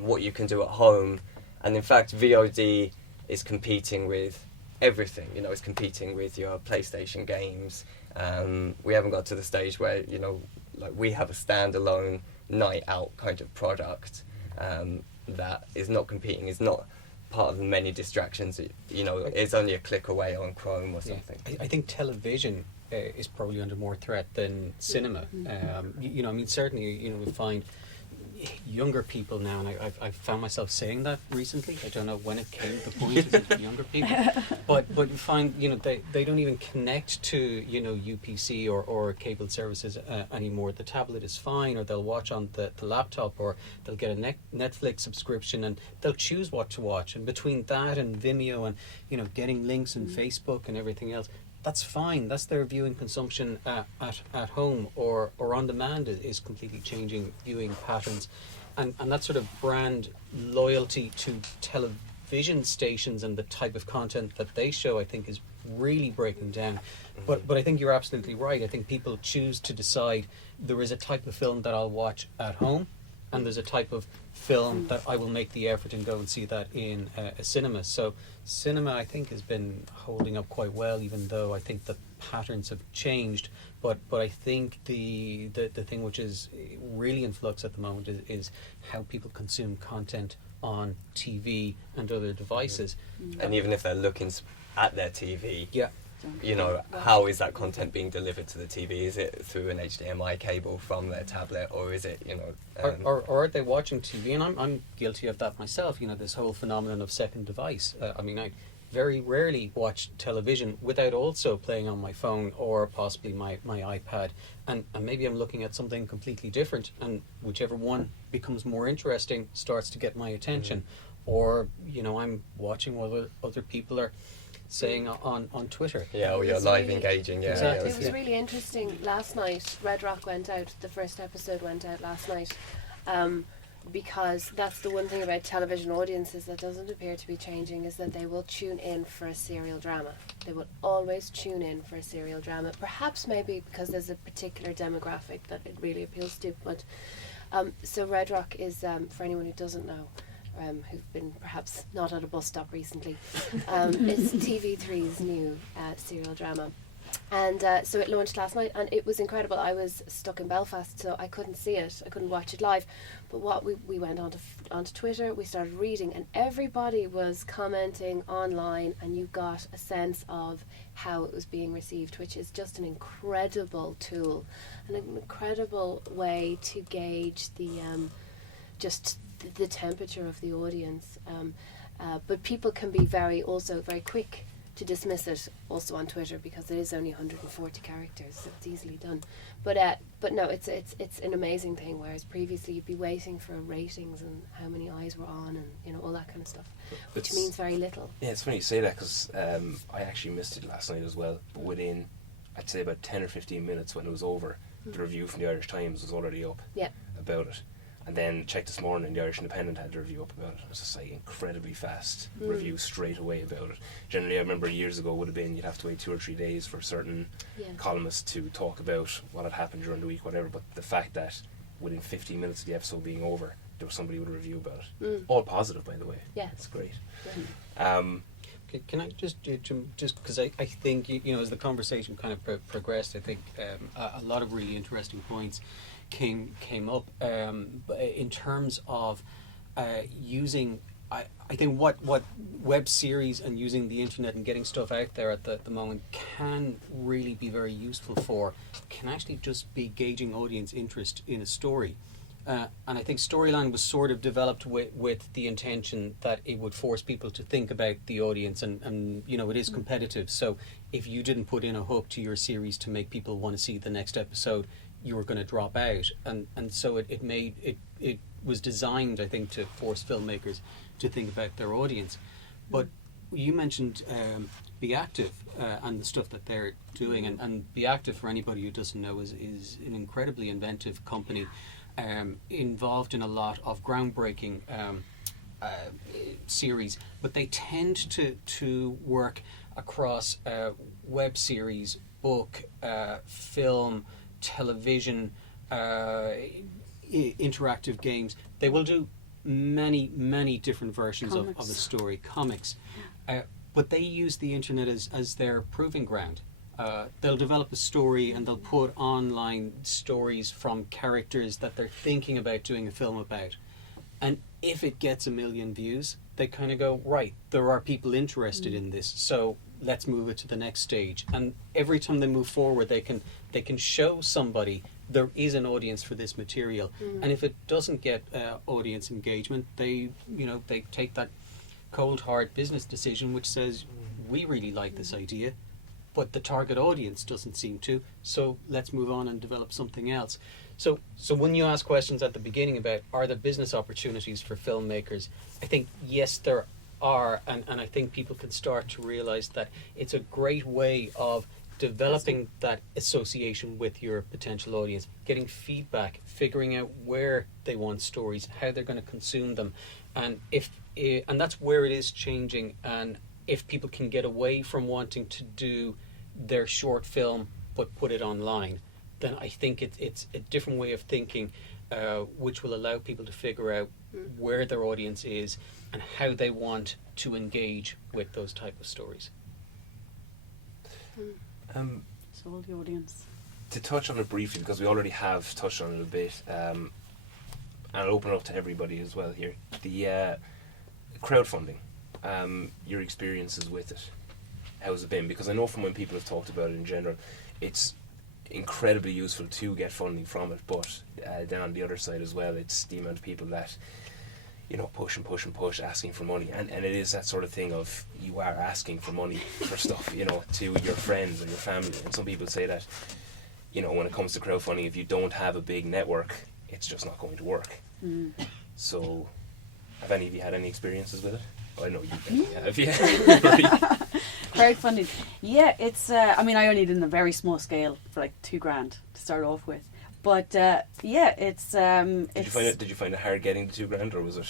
what you can do at home. And in fact, VOD is competing with everything, it's competing with your PlayStation games. We haven't got to the stage where, we have a standalone night out kind of product that is not competing, is not part of the many distractions, it's only a click away on Chrome or something. I think television is probably under more threat than cinema. Certainly, we find younger people now, and I've found myself saying that recently. I don't know when it came to the point of younger people, but you find they don't even connect to UPC or cable services anymore. The tablet is fine, or they'll watch on the laptop, or they'll get a Netflix subscription, and they'll choose what to watch. And between that and Vimeo and getting links and Facebook and everything else, that's fine. That's their viewing consumption at home or on demand is completely changing viewing patterns. And that sort of brand loyalty to television stations and the type of content that they show, I think, is really breaking down. But I think you're absolutely right. I think people choose to decide there is a type of film that I'll watch at home, and there's a type of film that I will make the effort and go and see that in a cinema. So cinema, I think, has been holding up quite well, even though I think the patterns have changed. But I think the thing which is really in flux at the moment is how people consume content on TV and other devices. And even if they're looking at their TV, yeah, how is that content being delivered to the TV? Is it through an HDMI cable from their tablet, or is it, or are they watching TV? And I'm guilty of that myself. This whole phenomenon of second device. very rarely watch television without also playing on my phone or possibly my iPad, and maybe I'm looking at something completely different, and whichever one becomes more interesting starts to get my attention. Or, I'm watching what other people are saying on Twitter. Yeah, or you're live engaging. Yeah, Exactly. It was really interesting. Last night, Red Rock went out. The first episode went out last night. Because that's the one thing about television audiences that doesn't appear to be changing, is that they will tune in for a serial drama. They will always tune in for a serial drama. Perhaps maybe because there's a particular demographic that it really appeals to. But so Red Rock is, for anyone who doesn't know, who've been perhaps not at a bus stop recently, it's TV3's new serial drama. And so it launched last night, and it was incredible. I was stuck in Belfast, so I couldn't see it. I couldn't watch it live. But what we went onto Twitter, we started reading, and everybody was commenting online, and you got a sense of how it was being received, which is just an incredible tool, an incredible way to gauge the the temperature of the audience. But people can be very quick to dismiss it also on Twitter, because it is only 140 characters, so it's easily done. But no, it's an amazing thing, whereas previously you'd be waiting for ratings and how many eyes were on and all that kind of stuff, which means very little. Yeah, it's funny you say that, because I actually missed it last night as well, but within, I'd say about 10 or 15 minutes when it was over, the review from the Irish Times was already up about it. And then checked this morning, the Irish Independent had a review up about it. It was just like incredibly fast review straight away about it. Generally, I remember years ago would have been you'd have to wait 2 or 3 days for certain columnists to talk about what had happened during the week, whatever. But the fact that within 15 minutes of the episode being over, there was somebody with a review about it. All positive, by the way. Yeah, it's great. Yeah. Can I just because I think as the conversation kind of progressed, I think a lot of really interesting points came up in terms of using. I think what web series and using the internet and getting stuff out there at the moment can really be very useful for, can actually just be gauging audience interest in a story. And I think Storyline was sort of developed with the intention that it would force people to think about the audience, and it is competitive. So if you didn't put in a hook to your series to make people want to see the next episode, you were going to drop out. And so it was designed, I think, to force filmmakers to think about their audience. But you mentioned Be Active and the stuff that they're doing, and Be Active, for anybody who doesn't know, is an incredibly inventive company. Involved in a lot of groundbreaking series, but they tend to work across web series, book, film, television, interactive games. They will do many different versions of a story, comics, but they use the internet as their proving ground. They'll develop a story and they'll put online stories from characters that they're thinking about doing a film about. And if it gets 1 million views, they kind of go, right, there are people interested in this, so let's move it to the next stage. And every time they move forward, they can show somebody there is an audience for this material. And if it doesn't get audience engagement, they take that cold hard business decision which says, we really like this idea, but the target audience doesn't seem to, so let's move on and develop something else. So when you ask questions at the beginning about are there business opportunities for filmmakers, I think yes there are, and I think people can start to realize that it's a great way of developing that association with your potential audience, getting feedback, figuring out where they want stories, how they're going to consume them, and and that's where it is changing. And if people can get away from wanting to do their short film but put it online, then I think it's a different way of thinking, which will allow people to figure out where their audience is and how they want to engage with those type of stories. So all the audience. To touch on it briefly, because we already have touched on it a bit, and I'll open it up to everybody as well here. The crowdfunding, your experiences with it, how's it been? Because I know from when people have talked about it in general, it's incredibly useful to get funding from it, but then on the other side as well, it's the amount of people that push and push and push, asking for money, and it is that sort of thing of you are asking for money for stuff, to your friends and your family, and some people say that, when it comes to crowdfunding, if you don't have a big network, it's just not going to work. So, have any of you had any experiences with it? I know you have, yeah. Crowdfunding, yeah, it's. I only did it in a very small scale for like $2,000 to start off with, but yeah, it's. Did you find it hard getting the $2,000, or was it?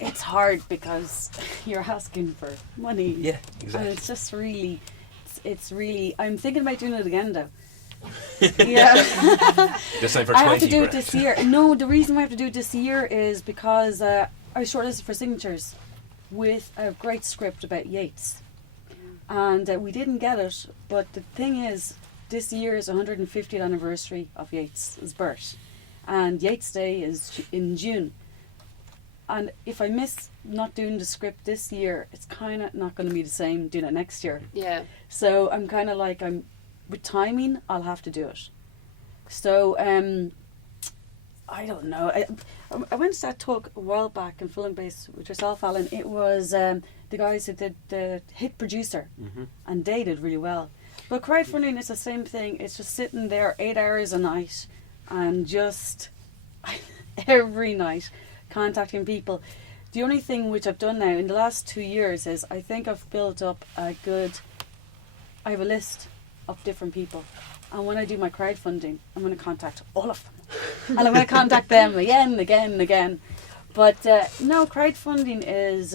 It's hard because you're asking for money. Yeah, exactly. And it's just really, it's really. I'm thinking about doing it again though. Yeah. This time for 20 I have to do it grand. this year. No, the reason I have to do it this year is because I was shortlisted for signatures with a great script about Yeats. And we didn't get it, but the thing is, this year is 150th anniversary of Yeats' birth. And Yeats Day is in June. And if I miss not doing the script this year, it's kind of not going to be the same doing it next year. Yeah. So I'm kind of like, with timing, I'll have to do it. So, I don't know. I went to that talk a while back in FilmBase with yourself, Alan. It was the guys who did the Hit Producer, and they did really well. But crowdfunding is the same thing. It's just sitting there 8 hours a night and just every night contacting people. The only thing which I've done now in the last 2 years is I think I've built up I have a list of different people, and when I do my crowdfunding, I'm going to contact all of them, and I'm going to contact them again and again and again. But no, crowdfunding is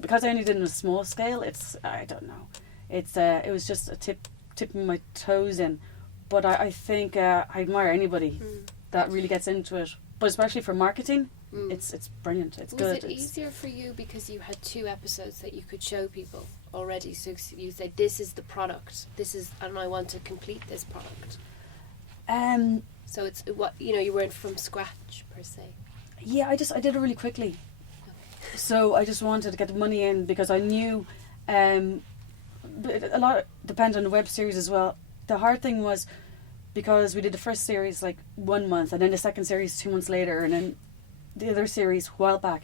because I only did it on a small scale. It's I don't know. It's it was just a tipping my toes in, but I think I admire anybody that really gets into it. But especially for marketing, it's brilliant. It's good. Was it easier for you because you had 2 episodes that you could show people already? So you said, this is the product. And I want to complete this product. So it's what you weren't from scratch per se. Yeah, I did it really quickly. So I just wanted to get the money in because I knew but a lot depends on the web series as well. The hard thing was because we did the first series like 1 month, and then the second series 2 months later, and then the other series a while back.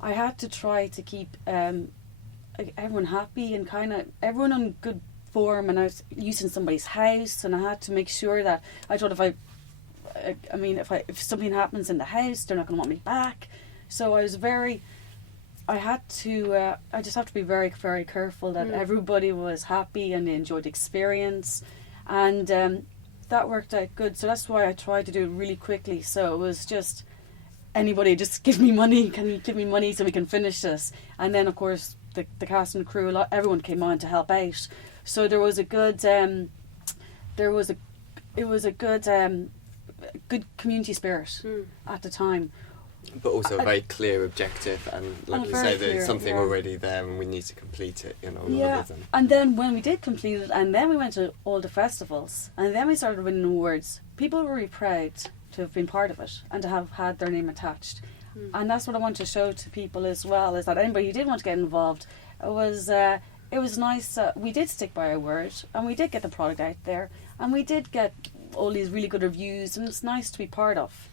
I had to try to keep everyone happy and kind of everyone on good form, and I was using somebody's house, and I had to make sure that I thought if something happens in the house, they're not going to want me back. So I just have to be very, very careful that everybody was happy and they enjoyed the experience, and that worked out good. So that's why I tried to do it really quickly. So it was just anybody, just give me money. Can you give me money so we can finish this? And then of course the cast and crew, everyone came on to help out. So there was a good, good community spirit at the time. But also a very clear objective, and like you say, there's something yeah. already there and we need to complete it, Yeah, rather than... and then when we did complete it, and then we went to all the festivals, and then we started winning awards, people were really proud to have been part of it and to have had their name attached. And that's what I want to show to people as well, is that anybody who did want to get involved, it was nice. We did stick by our word, and we did get the product out there, and we did get all these really good reviews, and it's nice to be part of.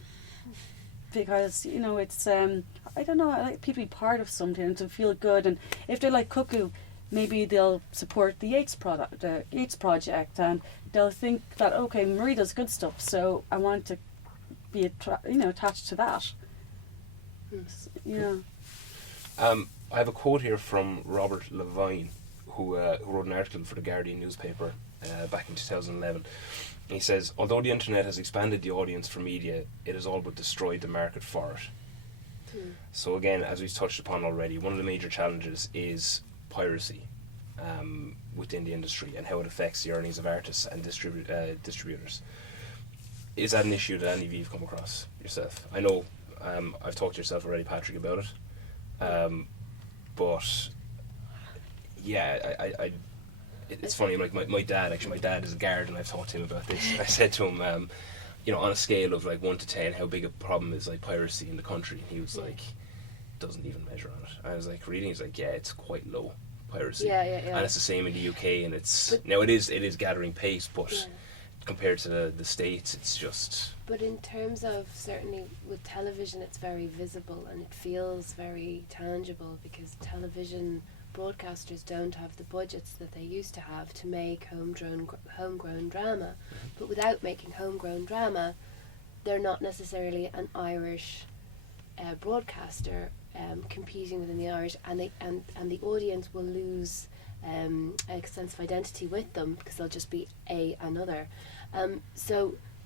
Because it's I don't know, I like people to be part of something and to feel good, and if they like Cuckoo, maybe they'll support the Yeats project, and they'll think that okay, Marie does good stuff, so I want to be attached to that. Yeah. I have a quote here from Robert Levine, who wrote an article for the Guardian newspaper back in 2011. He says, although the internet has expanded the audience for media, it has all but destroyed the market for it. So again, as we've touched upon already, one of the major challenges is piracy within the industry and how it affects the earnings of artists and distributors. Is that an issue that any of you have come across yourself? I know I've talked to yourself already, Patrick, about it. But yeah, it's funny, like my dad is a guard, and I've talked to him about this. I said to him, on a scale of like 1 to 10, how big a problem is like piracy in the country? And he was like, doesn't even measure on it. I was like, really? He's like, yeah, it's quite low, piracy. Yeah. And it's the same in the UK, and it is gathering pace, but compared to the States, it's just... But in terms of, certainly with television, it's very visible and it feels very tangible, because television broadcasters don't have the budgets that they used to have to make homegrown drama. But without making homegrown drama, they're not necessarily an Irish broadcaster competing within the Irish, and the audience will lose a sense of identity with them, because they'll just be another.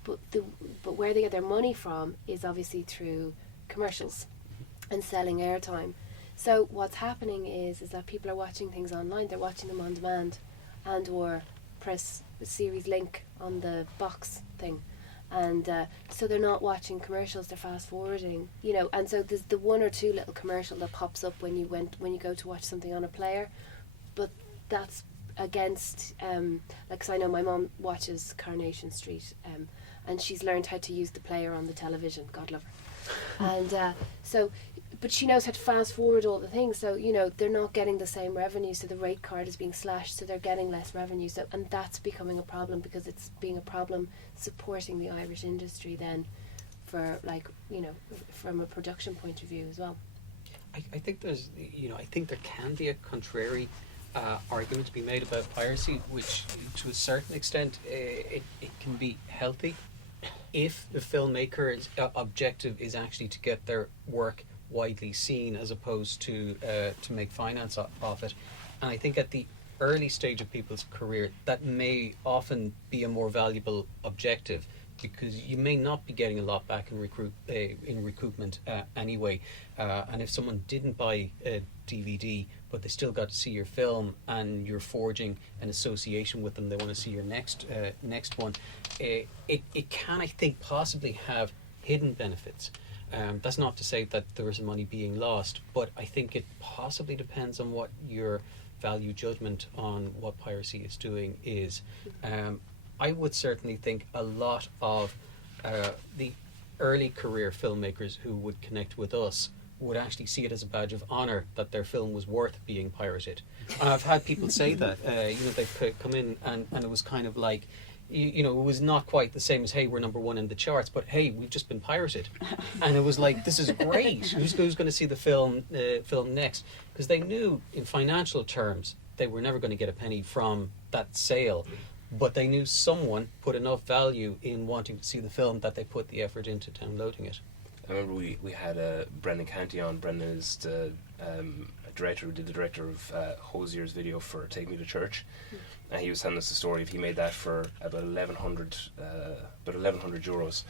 But where they get their money from is obviously through commercials and selling airtime. So what's happening is that people are watching things online. They're watching them on demand, and or press the series link on the box thing, and so they're not watching commercials. They're fast forwarding, And so there's the one or two little commercial that pops up when you go to watch something on a player, but that's against because I know my mom watches Coronation Street, and she's learned how to use the player on the television. God love her. And but she knows how to fast forward all the things. So they're not getting the same revenue. So the rate card is being slashed. So they're getting less revenue. So and that's becoming a problem, because it's being a problem supporting the Irish industry then, for from a production point of view as well. I think there's I think there can be a contrary argument to be made about piracy, which to a certain extent it can be healthy if the filmmaker's objective is actually to get their work widely seen, as opposed to make finance off it. And I think at the early stage of people's career, that may often be a more valuable objective, because you may not be getting a lot back in recoupment anyway. And if someone didn't buy a DVD, but they still got to see your film, and you're forging an association with them, they want to see your next one, it can, I think, possibly have hidden benefits. That's not to say that there is money being lost, but I think it possibly depends on what your value judgment on what piracy is doing is. I would certainly think a lot of the early career filmmakers who would connect with us would actually see it as a badge of honour that their film was worth being pirated. And I've had people say that. They've come in and it was kind of like, it was not quite the same as, hey, we're number one in the charts, but hey, we've just been pirated. And it was like, this is great. Who's going to see the film next? Because they knew in financial terms they were never going to get a penny from that sale, but they knew someone put enough value in wanting to see the film that they put the effort into downloading it. I remember we had Brendan Canty on. Brendan is the director who did the director of Hosier's video for Take Me to Church. And he was telling us the story of he made that for about 1,100 euros.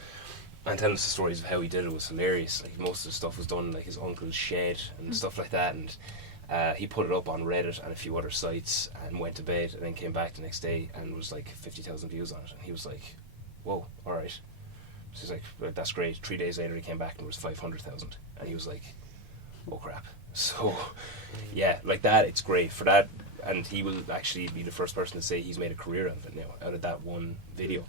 And telling us the stories of how he did it was hilarious. Like, most of the stuff was done in, like, his uncle's shed and stuff like that. And he put it up on Reddit and a few other sites and went to bed, and then came back the next day and was like 50,000 views on it. And he was like, whoa, all right. So he's like, well, that's great. 3 days later he came back and it was 500,000. And he was like, oh crap. So yeah, like that, it's great for that. And he will actually be the first person to say he's made a career out of it now, out of that one video.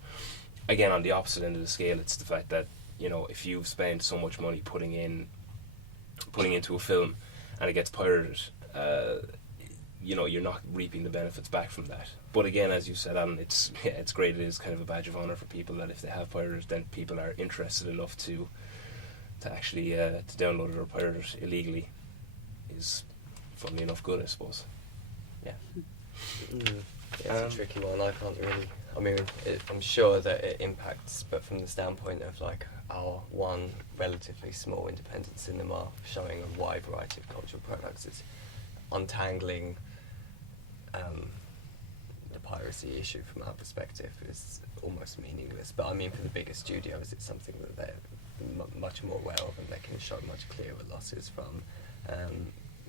Again, on the opposite end of the scale, it's the fact that, if you've spent so much money putting into a film and it gets pirated, you're not reaping the benefits back from that. But again, as you said, Alan, it's great. It is kind of a badge of honour for people that if they have pirated, then people are interested enough to actually to download it or pirate it illegally. Is funnily enough good, I suppose. Yeah. It's a tricky one. I can't really. I mean, I'm sure that it impacts, but from the standpoint of like our one relatively small independent cinema showing a wide variety of cultural products, it's untangling the piracy issue from our perspective is almost meaningless. But I mean, for the bigger studios, it's something that they're much more aware of and they can show much clearer losses from.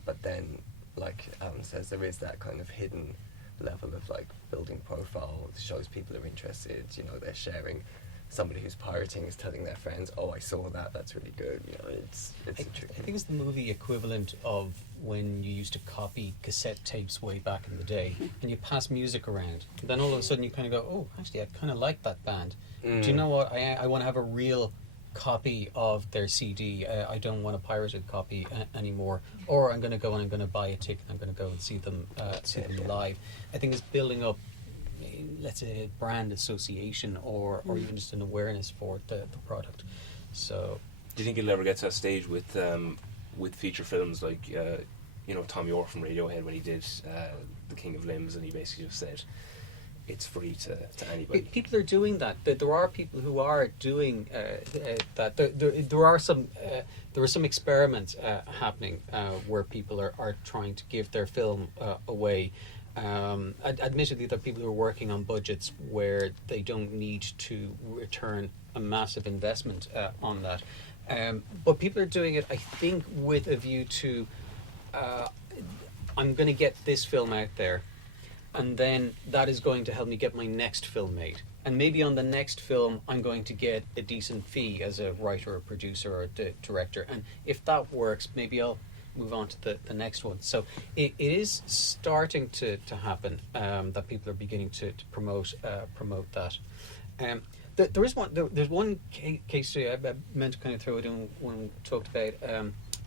But then, like Alan says, there is that kind of hidden level of like building profile, shows people are interested, they're sharing. Somebody who's pirating is telling their friends, oh, I saw that, that's really good. It's tricky. I think it's the movie equivalent of when you used to copy cassette tapes way back in the day and you pass music around. And then all of a sudden you kind of go, oh, actually I kind of like that band. Do you know what, I want to have a real copy of their CD. I don't want a pirated copy anymore. Or I'm going to go and I'm going to buy a ticket. I'm going to go and see them live. I think it's building up let's say, brand association or even just an awareness for the product. So, do you think it'll ever get to a stage with feature films like Tom York from Radiohead when he did The King of Limbs, and he basically just said it's free to anybody? People are doing that. There are people who are doing that. There are some experiments happening where people are trying to give their film away. Admittedly, there are people who are working on budgets where they don't need to return a massive investment on that. But people are doing it, I think, with a view to I'm going to get this film out there, and then that is going to help me get my next film made. And maybe on the next film, I'm going to get a decent fee as a writer or producer or director. And if that works, maybe I'll move on to the next one. So it is starting to happen, that people are beginning to promote that. There's one case study I meant to kind of throw it in when we talked about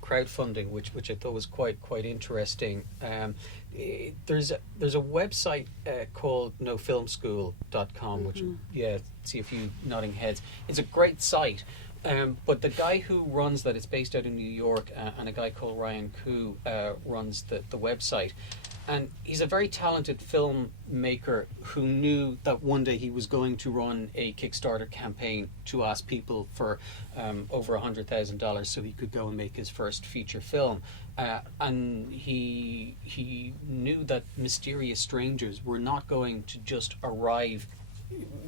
crowdfunding, which I thought was quite interesting. There's a website called nofilmschool.com, which see a few nodding heads. It's a great site, but the guy who runs that, it's based out in New York, and a guy called Ryan Koo runs the website. And he's a very talented filmmaker who knew that one day he was going to run a Kickstarter campaign to ask people for over $100,000 so he could go and make his first feature film. And he knew that Mysterious Strangers were not going to just arrive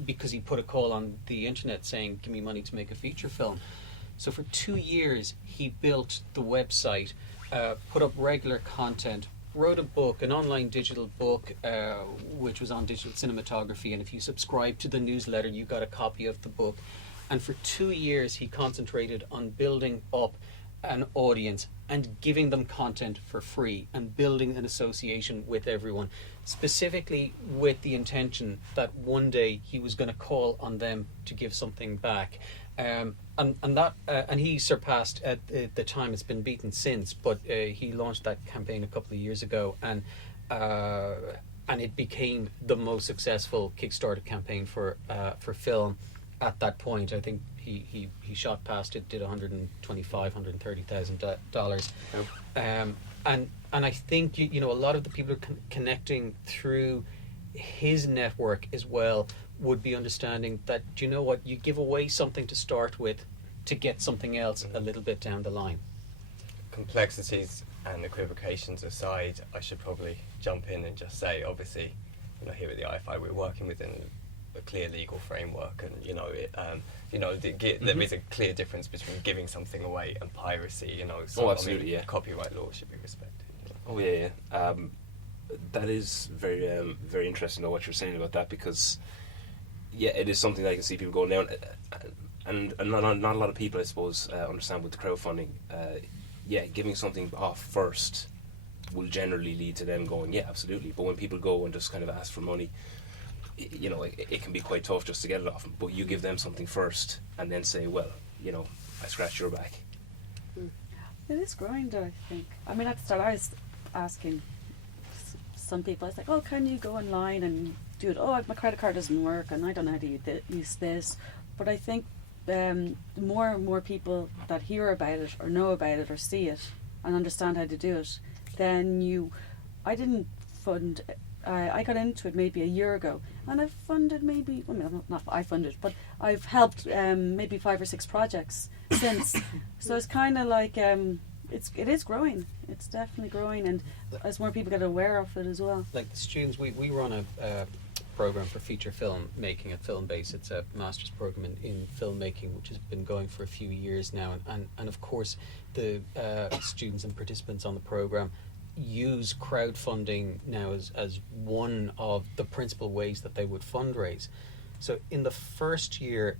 because he put a call on the internet saying, give me money to make a feature film. So for 2 years, he built the website, put up regular content, wrote a book, an online digital book, which was on digital cinematography, and if you subscribed to the newsletter, you got a copy of the book. And for 2 years, he concentrated on building up an audience and giving them content for free and building an association with everyone, specifically with the intention that one day he was going to call on them to give something back. And he surpassed, at the time, it's been beaten since, but he launched that campaign a couple of years ago, and it became the most successful Kickstarter campaign for film at that point. I think he shot past it, did $125,000-$130,000. And I think a lot of the people are connecting through his network as well, would be understanding that, do you know what, you give away something to start with to get something else a little bit down the line. Complexities and equivocations aside, I should probably jump in and just say, obviously, here at the IFI we're working within a clear legal framework, and there is a clear difference between giving something away and piracy. So absolutely, copyright law should be respected. Oh yeah. That is very very interesting to know what you're saying about that, because it is something that I can see people going down, and not a lot of people, I suppose, understand with the crowdfunding. Giving something off first will generally lead to them going, yeah, absolutely. But when people go and just kind of ask for money, it can be quite tough just to get it off them. But you give them something first and then say, well, I scratched your back. It is growing, though, I think. I mean, at the start I was asking some people, I was like, oh, can you go online and do it? Oh, my credit card doesn't work and I don't know how to use this. But I think more and more people that hear about it or know about it or see it and understand how to do it, then I didn't fund, I got into it maybe a year ago, and I've funded maybe, not I funded, but I've helped maybe 5 or 6 projects since. So it's kind of like, it is growing. It's definitely growing, and as more people get aware of it as well. Like the students, we run a program for feature film making at FilmBase. It's a master's program in filmmaking, which has been going for a few years now, and of course the students and participants on the program use crowdfunding now as one of the principal ways that they would fundraise. So in the first year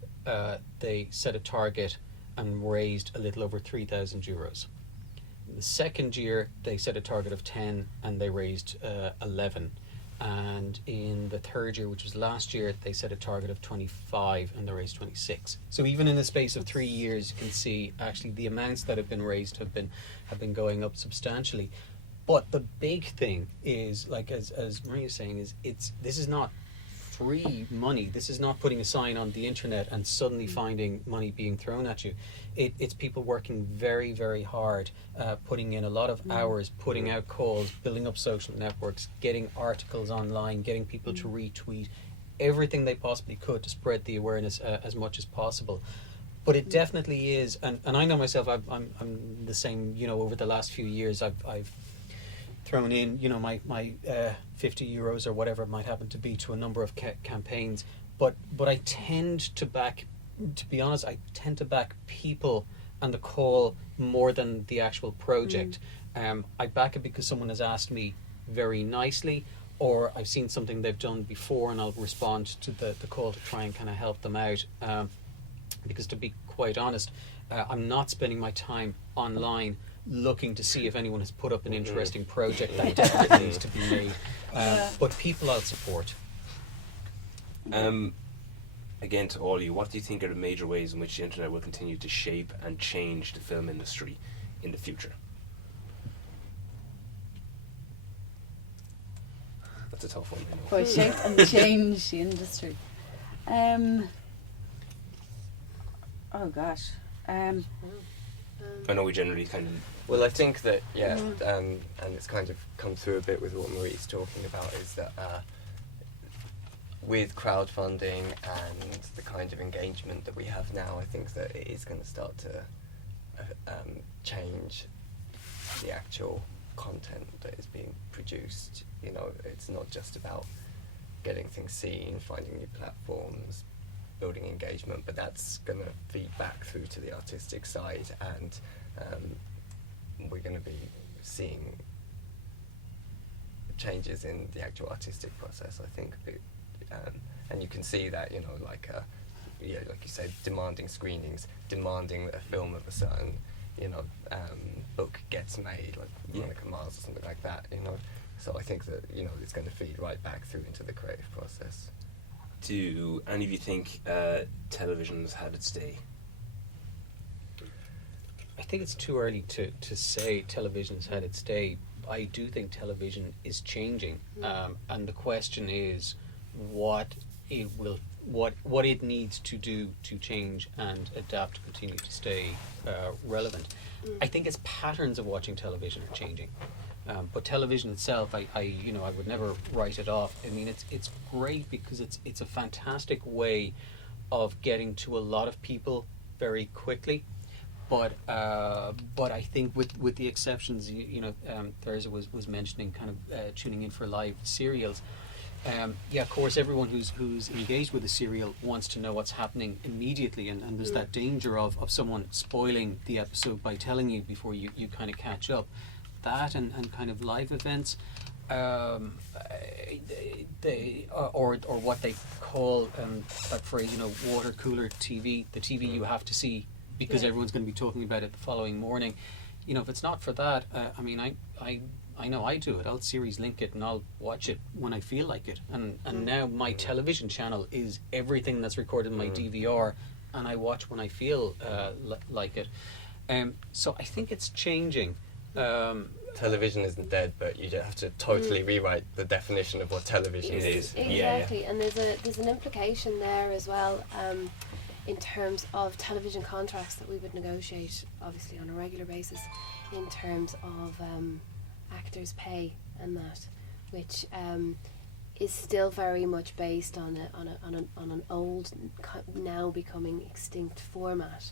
they set a target and raised a little over €3,000. In the second year they set a target of 10 and they raised 11. And in the third year, which was last year, they set a target of 25 and they raised 26. So even in the space of 3 years, you can see actually the amounts that have been raised have been going up substantially. But the big thing is, like as Marie is saying, is this is not free money. This is not putting a sign on the internet and suddenly finding money being thrown at you. It's people working very, very hard, putting in a lot of hours, putting out calls, building up social networks, getting articles online, getting people to retweet, everything they possibly could to spread the awareness as much as possible. But it definitely is, and I know myself, I'm the same, you know, over the last few years, I've thrown in, you know, my 50 euros or whatever it might happen to be to a number of campaigns. But I tend to back, to be honest, I tend to back people and the call more than the actual project. I back it because someone has asked me very nicely, or I've seen something they've done before and I'll respond to the call to try and kind of help them out. Because to be quite honest, I'm not spending my time online looking to see if anyone has put up an interesting project that definitely needs to be made. But people I'll support. Again, to all of you, what do you think are the major ways in which the internet will continue to shape and change the film industry in the future? That's a tough one. Well, shape and change the industry. Oh gosh. I know we generally kind of... Well, I think that, and it's kind of come through a bit with what Marie's talking about, is that with crowdfunding and the kind of engagement that we have now, I think that it is going to start to change the actual content that is being produced. You know, it's not just about getting things seen, finding new platforms, building engagement, but that's going to feed back through to the artistic side, and we're going to be seeing changes in the actual artistic process, I think. And you can see that, you know, like you said, demanding screenings, demanding that a film of a certain, you know, book gets made, like Monica Mars or something like that, you know. So I think that, you know, it's going to feed right back through into the creative process. Do any of you think television has had its day? I think it's too early to say television's had its day. I do think television is changing, and the question is what it needs to do to change and adapt to continue to stay relevant. I think its patterns of watching television are changing. But television itself, I would never write it off. I mean, it's great because it's a fantastic way of getting to a lot of people very quickly. But I think with the exceptions, Thyrza was mentioning kind of tuning in for live serials. Of course, everyone who's engaged with a serial wants to know what's happening immediately, and there's that danger of someone spoiling the episode by telling you before you kind of catch up. That and kind of live events, or what they call that phrase, water cooler TV, the TV you have to see because everyone's going to be talking about it the following morning. If it's not for that, I know I do it. I'll series link it and I'll watch it when I feel like it. And now my television channel is everything that's recorded in my DVR, and I watch when I feel like it. So I think it's changing. Television isn't dead, but you just have to totally rewrite the definition of what television is. Exactly, and there's an implication there as well, in terms of television contracts that we would negotiate, obviously on a regular basis, in terms of actors' pay and that, which is still very much based on an old, now becoming extinct format,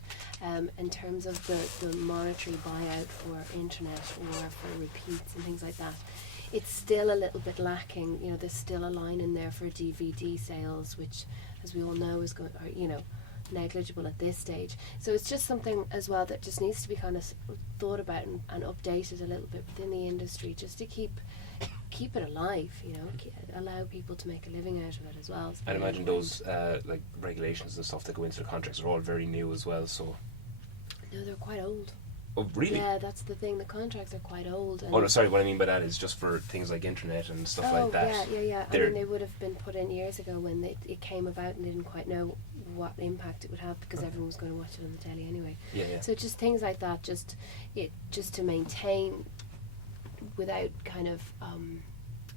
in terms of the monetary buyout for internet or for repeats and things like that. It's still a little bit lacking. There's still a line in there for DVD sales, which, as we all know, is negligible at this stage. So it's just something as well that just needs to be kind of thought about and updated a little bit within the industry, just to keep it alive, allow people to make a living out of it as well. I'd imagine those like regulations and stuff that go into the contracts are all very new as well, so... No, they're quite old. Oh, really? Yeah, that's the thing, the contracts are quite old. And oh, no, sorry, what I mean by that is just for things like internet and stuff like that. Yeah. I mean, they would have been put in years ago when it came about and they didn't quite know what impact it would have because everyone was going to watch it on the telly anyway. Yeah. So just things like that, just to maintain without kind of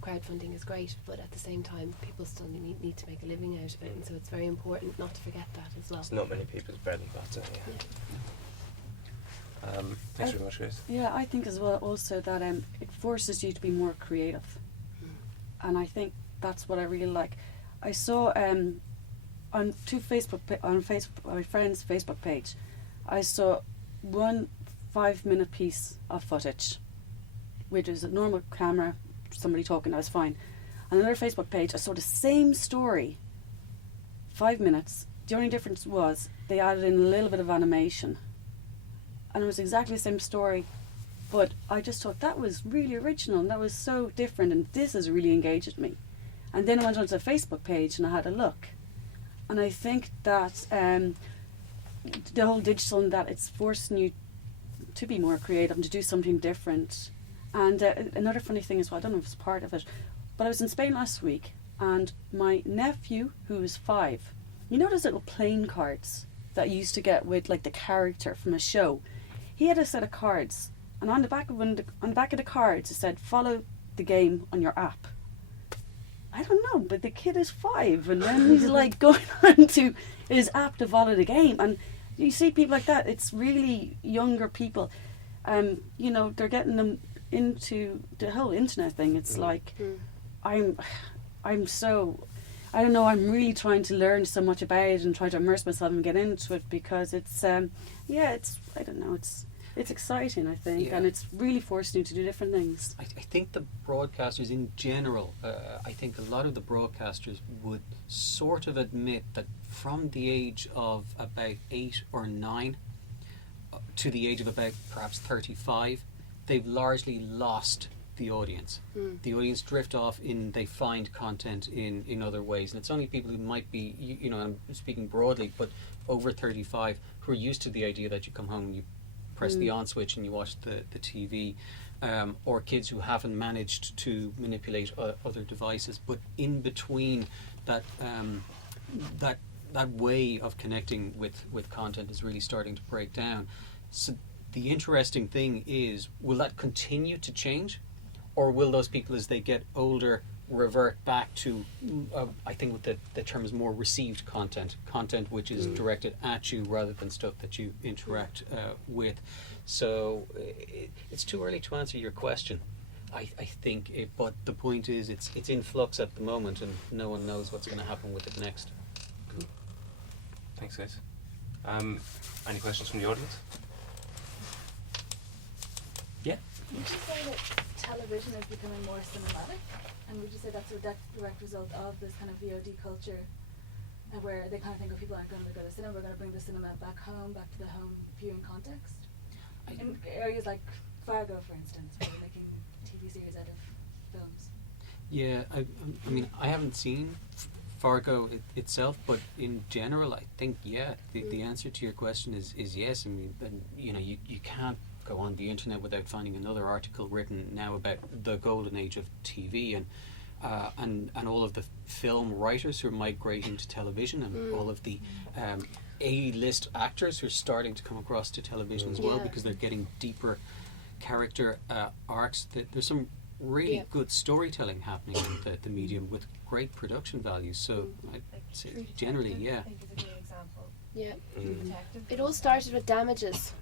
crowdfunding is great, but at the same time, people still need to make a living out of it, and so it's very important not to forget that as well. It's not many people's bread and butter. Yeah. Thanks very much, Grace. Yeah, I think as well also that it forces you to be more creative, and I think that's what I really like. I saw on my friend's Facebook page, I saw one 5-minute piece of footage, which is a normal camera, somebody talking, that was fine. On another Facebook page, I saw the same story, 5 minutes. The only difference was they added in a little bit of animation. And it was exactly the same story, but I just thought that was really original and that was so different, and this has really engaged me. And then I went onto the Facebook page and I had a look, and I think that the whole digital, and that it's forcing you to be more creative and to do something different. And another funny thing as well, I don't know if it's part of it, but I was in Spain last week, and my nephew, who is 5, you know those little playing cards that you used to get with like the character from a show? He had a set of cards, and on the back of the cards it said, "Follow the game on your app." I don't know, but the kid is 5, and then he's like going on to his app to follow the game. And you see people like that. It's really younger people. You know, they're getting them into the whole internet thing. It's like I'm so, I don't know, I'm really trying to learn so much about it and try to immerse myself and get into it, because it's it's, I don't know, it's exciting, I think, Yeah. and it's really forcing you to do different things. I think the broadcasters in general, I think a lot of the broadcasters would sort of admit that from the age of about 8 or 9 to the age of about perhaps 35, they've largely lost the audience. The audience drift off they find content in other ways, and it's only people who might be, you know, I'm speaking broadly, but over 35, who are used to the idea that you come home and you press the on switch and you watch the TV, or kids who haven't managed to manipulate other devices. But in between that that way of connecting with content is really starting to break down. So the interesting thing is, will that continue to change, or will those people, as they get older, revert back to I think what the term is more received content which is directed at you rather than stuff that you interact with. So it's too early to answer your question, I think, but the point is it's in flux at the moment, and no one knows what's going to happen with it next. Cool. Thanks, guys. Any questions from the audience? Yeah. Would you say that television is becoming more cinematic? And would you say that's a direct result of this kind of VOD culture, where they kind of think, oh, people aren't going to go to the cinema, we're going to bring the cinema back home, back to the home viewing context? In areas like Fargo, for instance, where they're making TV series out of films. Yeah, I mean, I haven't seen Fargo itself, but in general, I think, the answer to your question is yes. I mean, you know, you can't go on the internet without finding another article written now about the golden age of TV, and all of the film writers who are migrating to television, and all of the A-list actors who are starting to come across to television as well, because they're getting deeper character arcs. There's some really good storytelling happening in the medium with great production values. So I'd say generally, I think is a great example. Yeah. True Detective. It all started with Damages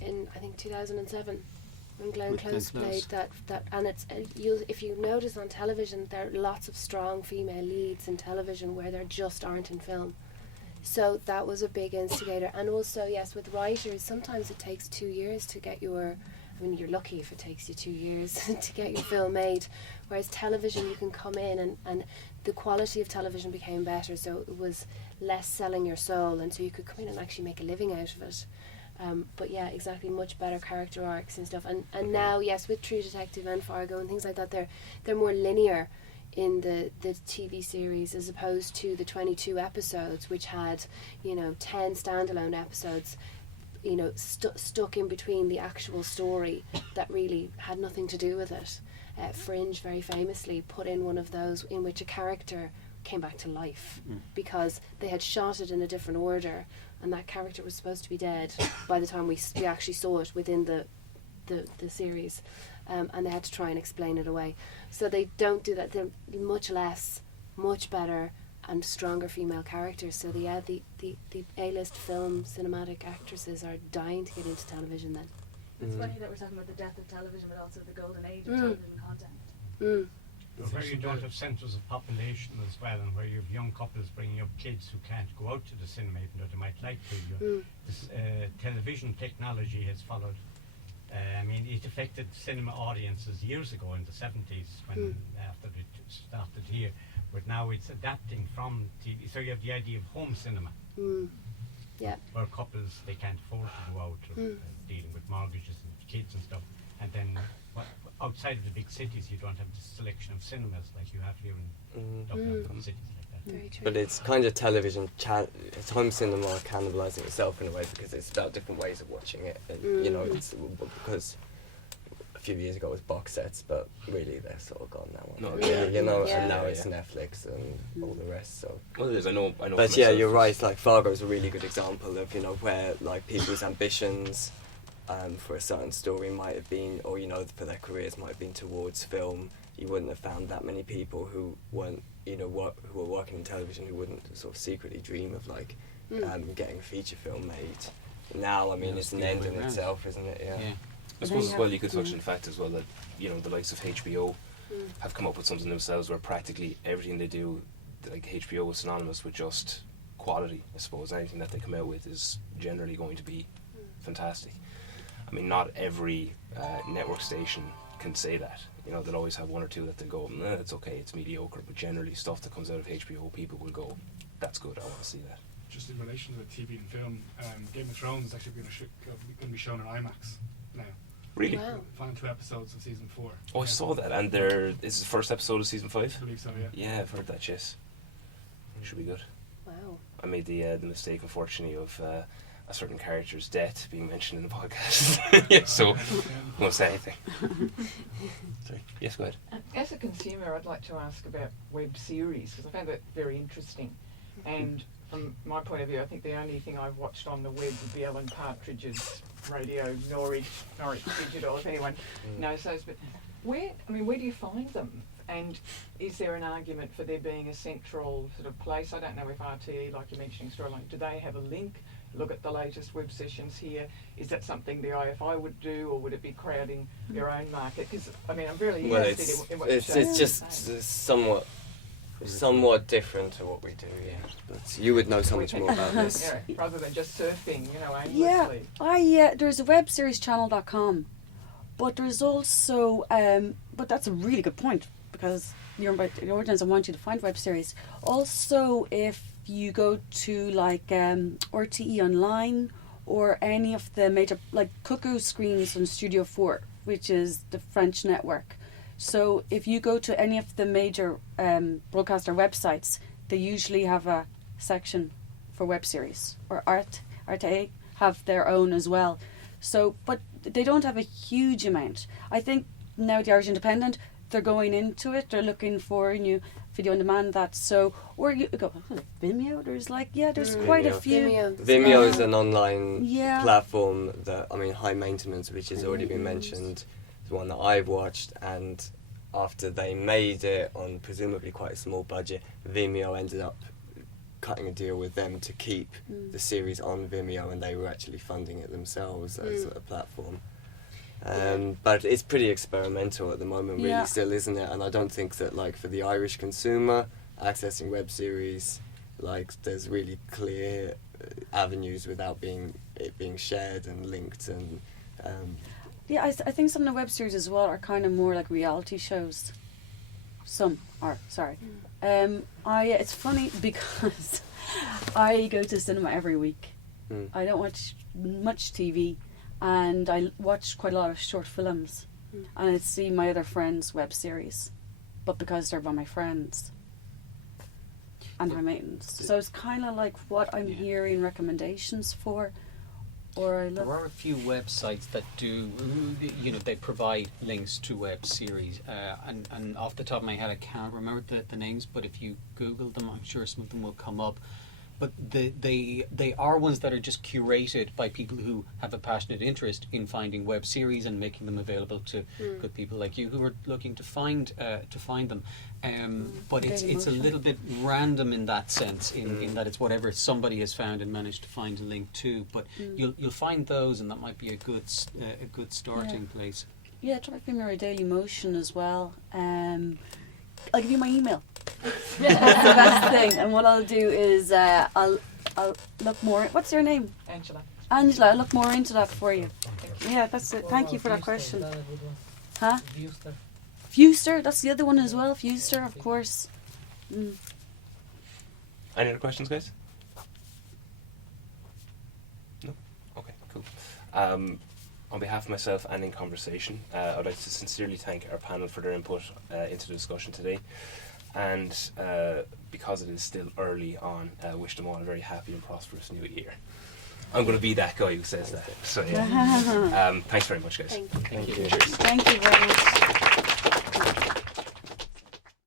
in, I think, 2007, when Glenn Close played that, and it's if you notice on television, there are lots of strong female leads in television where there just aren't in film. So that was a big instigator. And also, yes, with writers, sometimes it takes 2 years to get your, I mean, you're lucky if it takes you 2 years to get your film made, whereas television, you can come in and the quality of television became better, so it was less selling your soul, and so you could come in and actually make a living out of it. But yeah, exactly, much better character arcs and stuff. And now, yes, with True Detective and Fargo and things like that, they're more linear in the TV series, as opposed to the 22 episodes, which had, 10 standalone episodes, stuck in between the actual story that really had nothing to do with it. Fringe very famously put in one of those in which a character came back to life because they had shot it in a different order, and that character was supposed to be dead by the time we actually saw it within the the series, and they had to try and explain it away. So they don't do that. They're much less, much better and stronger female characters. So the A-list film cinematic actresses are dying to get into television then. It's funny that we're talking about the death of television, but also the golden age of television content. Where you don't have centres of population as well, and where you have young couples bringing up kids who can't go out to the cinema even though they might like to. This television technology has followed. I mean, it affected cinema audiences years ago in the 70s when after it started here, but now it's adapting from TV. So you have the idea of home cinema, where couples, they can't afford to go out, dealing with mortgages and kids and stuff, and then outside of the big cities, you don't have the selection of cinemas like you have here in Dublin and cities like that. Very true. But it's kind of television, it's home cinema cannibalising itself in a way, because it's about different ways of watching it. And, you know, it's because a few years ago it was box sets, but really they're sort of gone now. No, You know, Yeah. and now it's Netflix and all the rest. So. Well, it is. I know. But for yeah, myself, you're right. Like Fargo's a really good example of, you know, where like people's ambitions for a certain story might have been, or, you know, for their careers might have been towards film. You wouldn't have found that many people who weren't, you know, who were working in television who wouldn't sort of secretly dream of like getting a feature film made. Now, I mean, Yeah, it's an it's the end other in way around. itself, isn't it? Yeah. I suppose as well you could touch on the fact as well that, you know, the likes of HBO have come up with something themselves where practically everything they do, like HBO is synonymous with just quality. I suppose anything that they come out with is generally going to be fantastic. I mean, not every network station can say that. You know, they'll always have one or two that they go, nah, it's okay, it's mediocre. But generally, stuff that comes out of HBO, people will go, that's good, I want to see that. Just in relation to TV and film, Game of Thrones is actually going to be shown in IMAX now. Really? Wow. Final 2 episodes of season 4. Oh, I saw that. And there is the first episode of season 5? I believe so, yeah. Yeah, I've heard that, yes. Should be good. Wow. I made the mistake, unfortunately, of a certain character's death being mentioned in the podcast. Yeah, so I won't say anything. Sorry. Yes, go ahead. As a consumer, I'd like to ask about web series, because I found that very interesting. And from my point of view, I think the only thing I've watched on the web would be Alan Partridge's Radio Norwich Digital, if anyone knows those. But where do you find them? And is there an argument for there being a central sort of place? I don't know if RTE, like you're mentioning Storyline, do they have a link? Look at the latest web sessions here. Is that something the IFI would do, or would it be crowding your own market? Because I mean, I'm really interested in what you're saying. It's just somewhat different to what we do. Yeah, but you would know so much more about this. Yeah, rather than just surfing, aimlessly. There's a web series channel.com, but there's also but that's a really good point, because your audience want you to find web series. Also, if you go to like RTE Online or any of the major, like Cuckoo screens on Studio 4, which is the French network. So if you go to any of the major broadcaster websites, they usually have a section for web series, or RTE have their own as well. So, but they don't have a huge amount. I think now the Irish Independent, they're going into it. They're looking for new video on demand. That so, or you go Vimeo. There's there's quite a few. Vimeo is an online Yeah. platform that, I mean, High Maintenance, which has already been mentioned, is one that I've watched, and after they made it on presumably quite a small budget, Vimeo ended up cutting a deal with them to keep the series on Vimeo, and they were actually funding it themselves as a platform. But it's pretty experimental at the moment, really, still, isn't it? And I don't think that, like, for the Irish consumer accessing web series, like, there's really clear avenues without it being shared and linked. And I think some of the web series as well are kind of more like reality shows. Some are, sorry. It's funny because I go to cinema every week. I don't watch much TV, and I watch quite a lot of short films, and I see my other friends' web series, but because they're by my friends and my mates. So it's kind of like what I'm hearing recommendations for. There are a few websites that do, they provide links to web series, and off the top of my head I can't remember the names, but if you Google them, I'm sure some of them will come up. but they are ones that are just curated by people who have a passionate interest in finding web series and making them available to good people like you who are looking to find them. But it's a little bit random in that sense, in that it's whatever somebody has found and managed to find a link to. But you'll find those, and that might be a good starting place. Yeah, try Female Daily Motion as well. I'll give you my email. That's the best thing. And what I'll do is I'll look more. What's your name? Angela. Angela. I'll look more into that for you. Yeah, that's it. Thank you for that question. Huh? Fuster. That's the other one as well. Fuster, of course. Any other questions, guys? No? Okay, cool. On behalf of myself and InConversation, I'd like to sincerely thank our panel for their input into the discussion today. And because it is still early on, wish them all a very happy and prosperous new year. I'm going to be that guy who says that. So yeah. Thanks very much, guys. Thank you. Thank you. Thank you very much.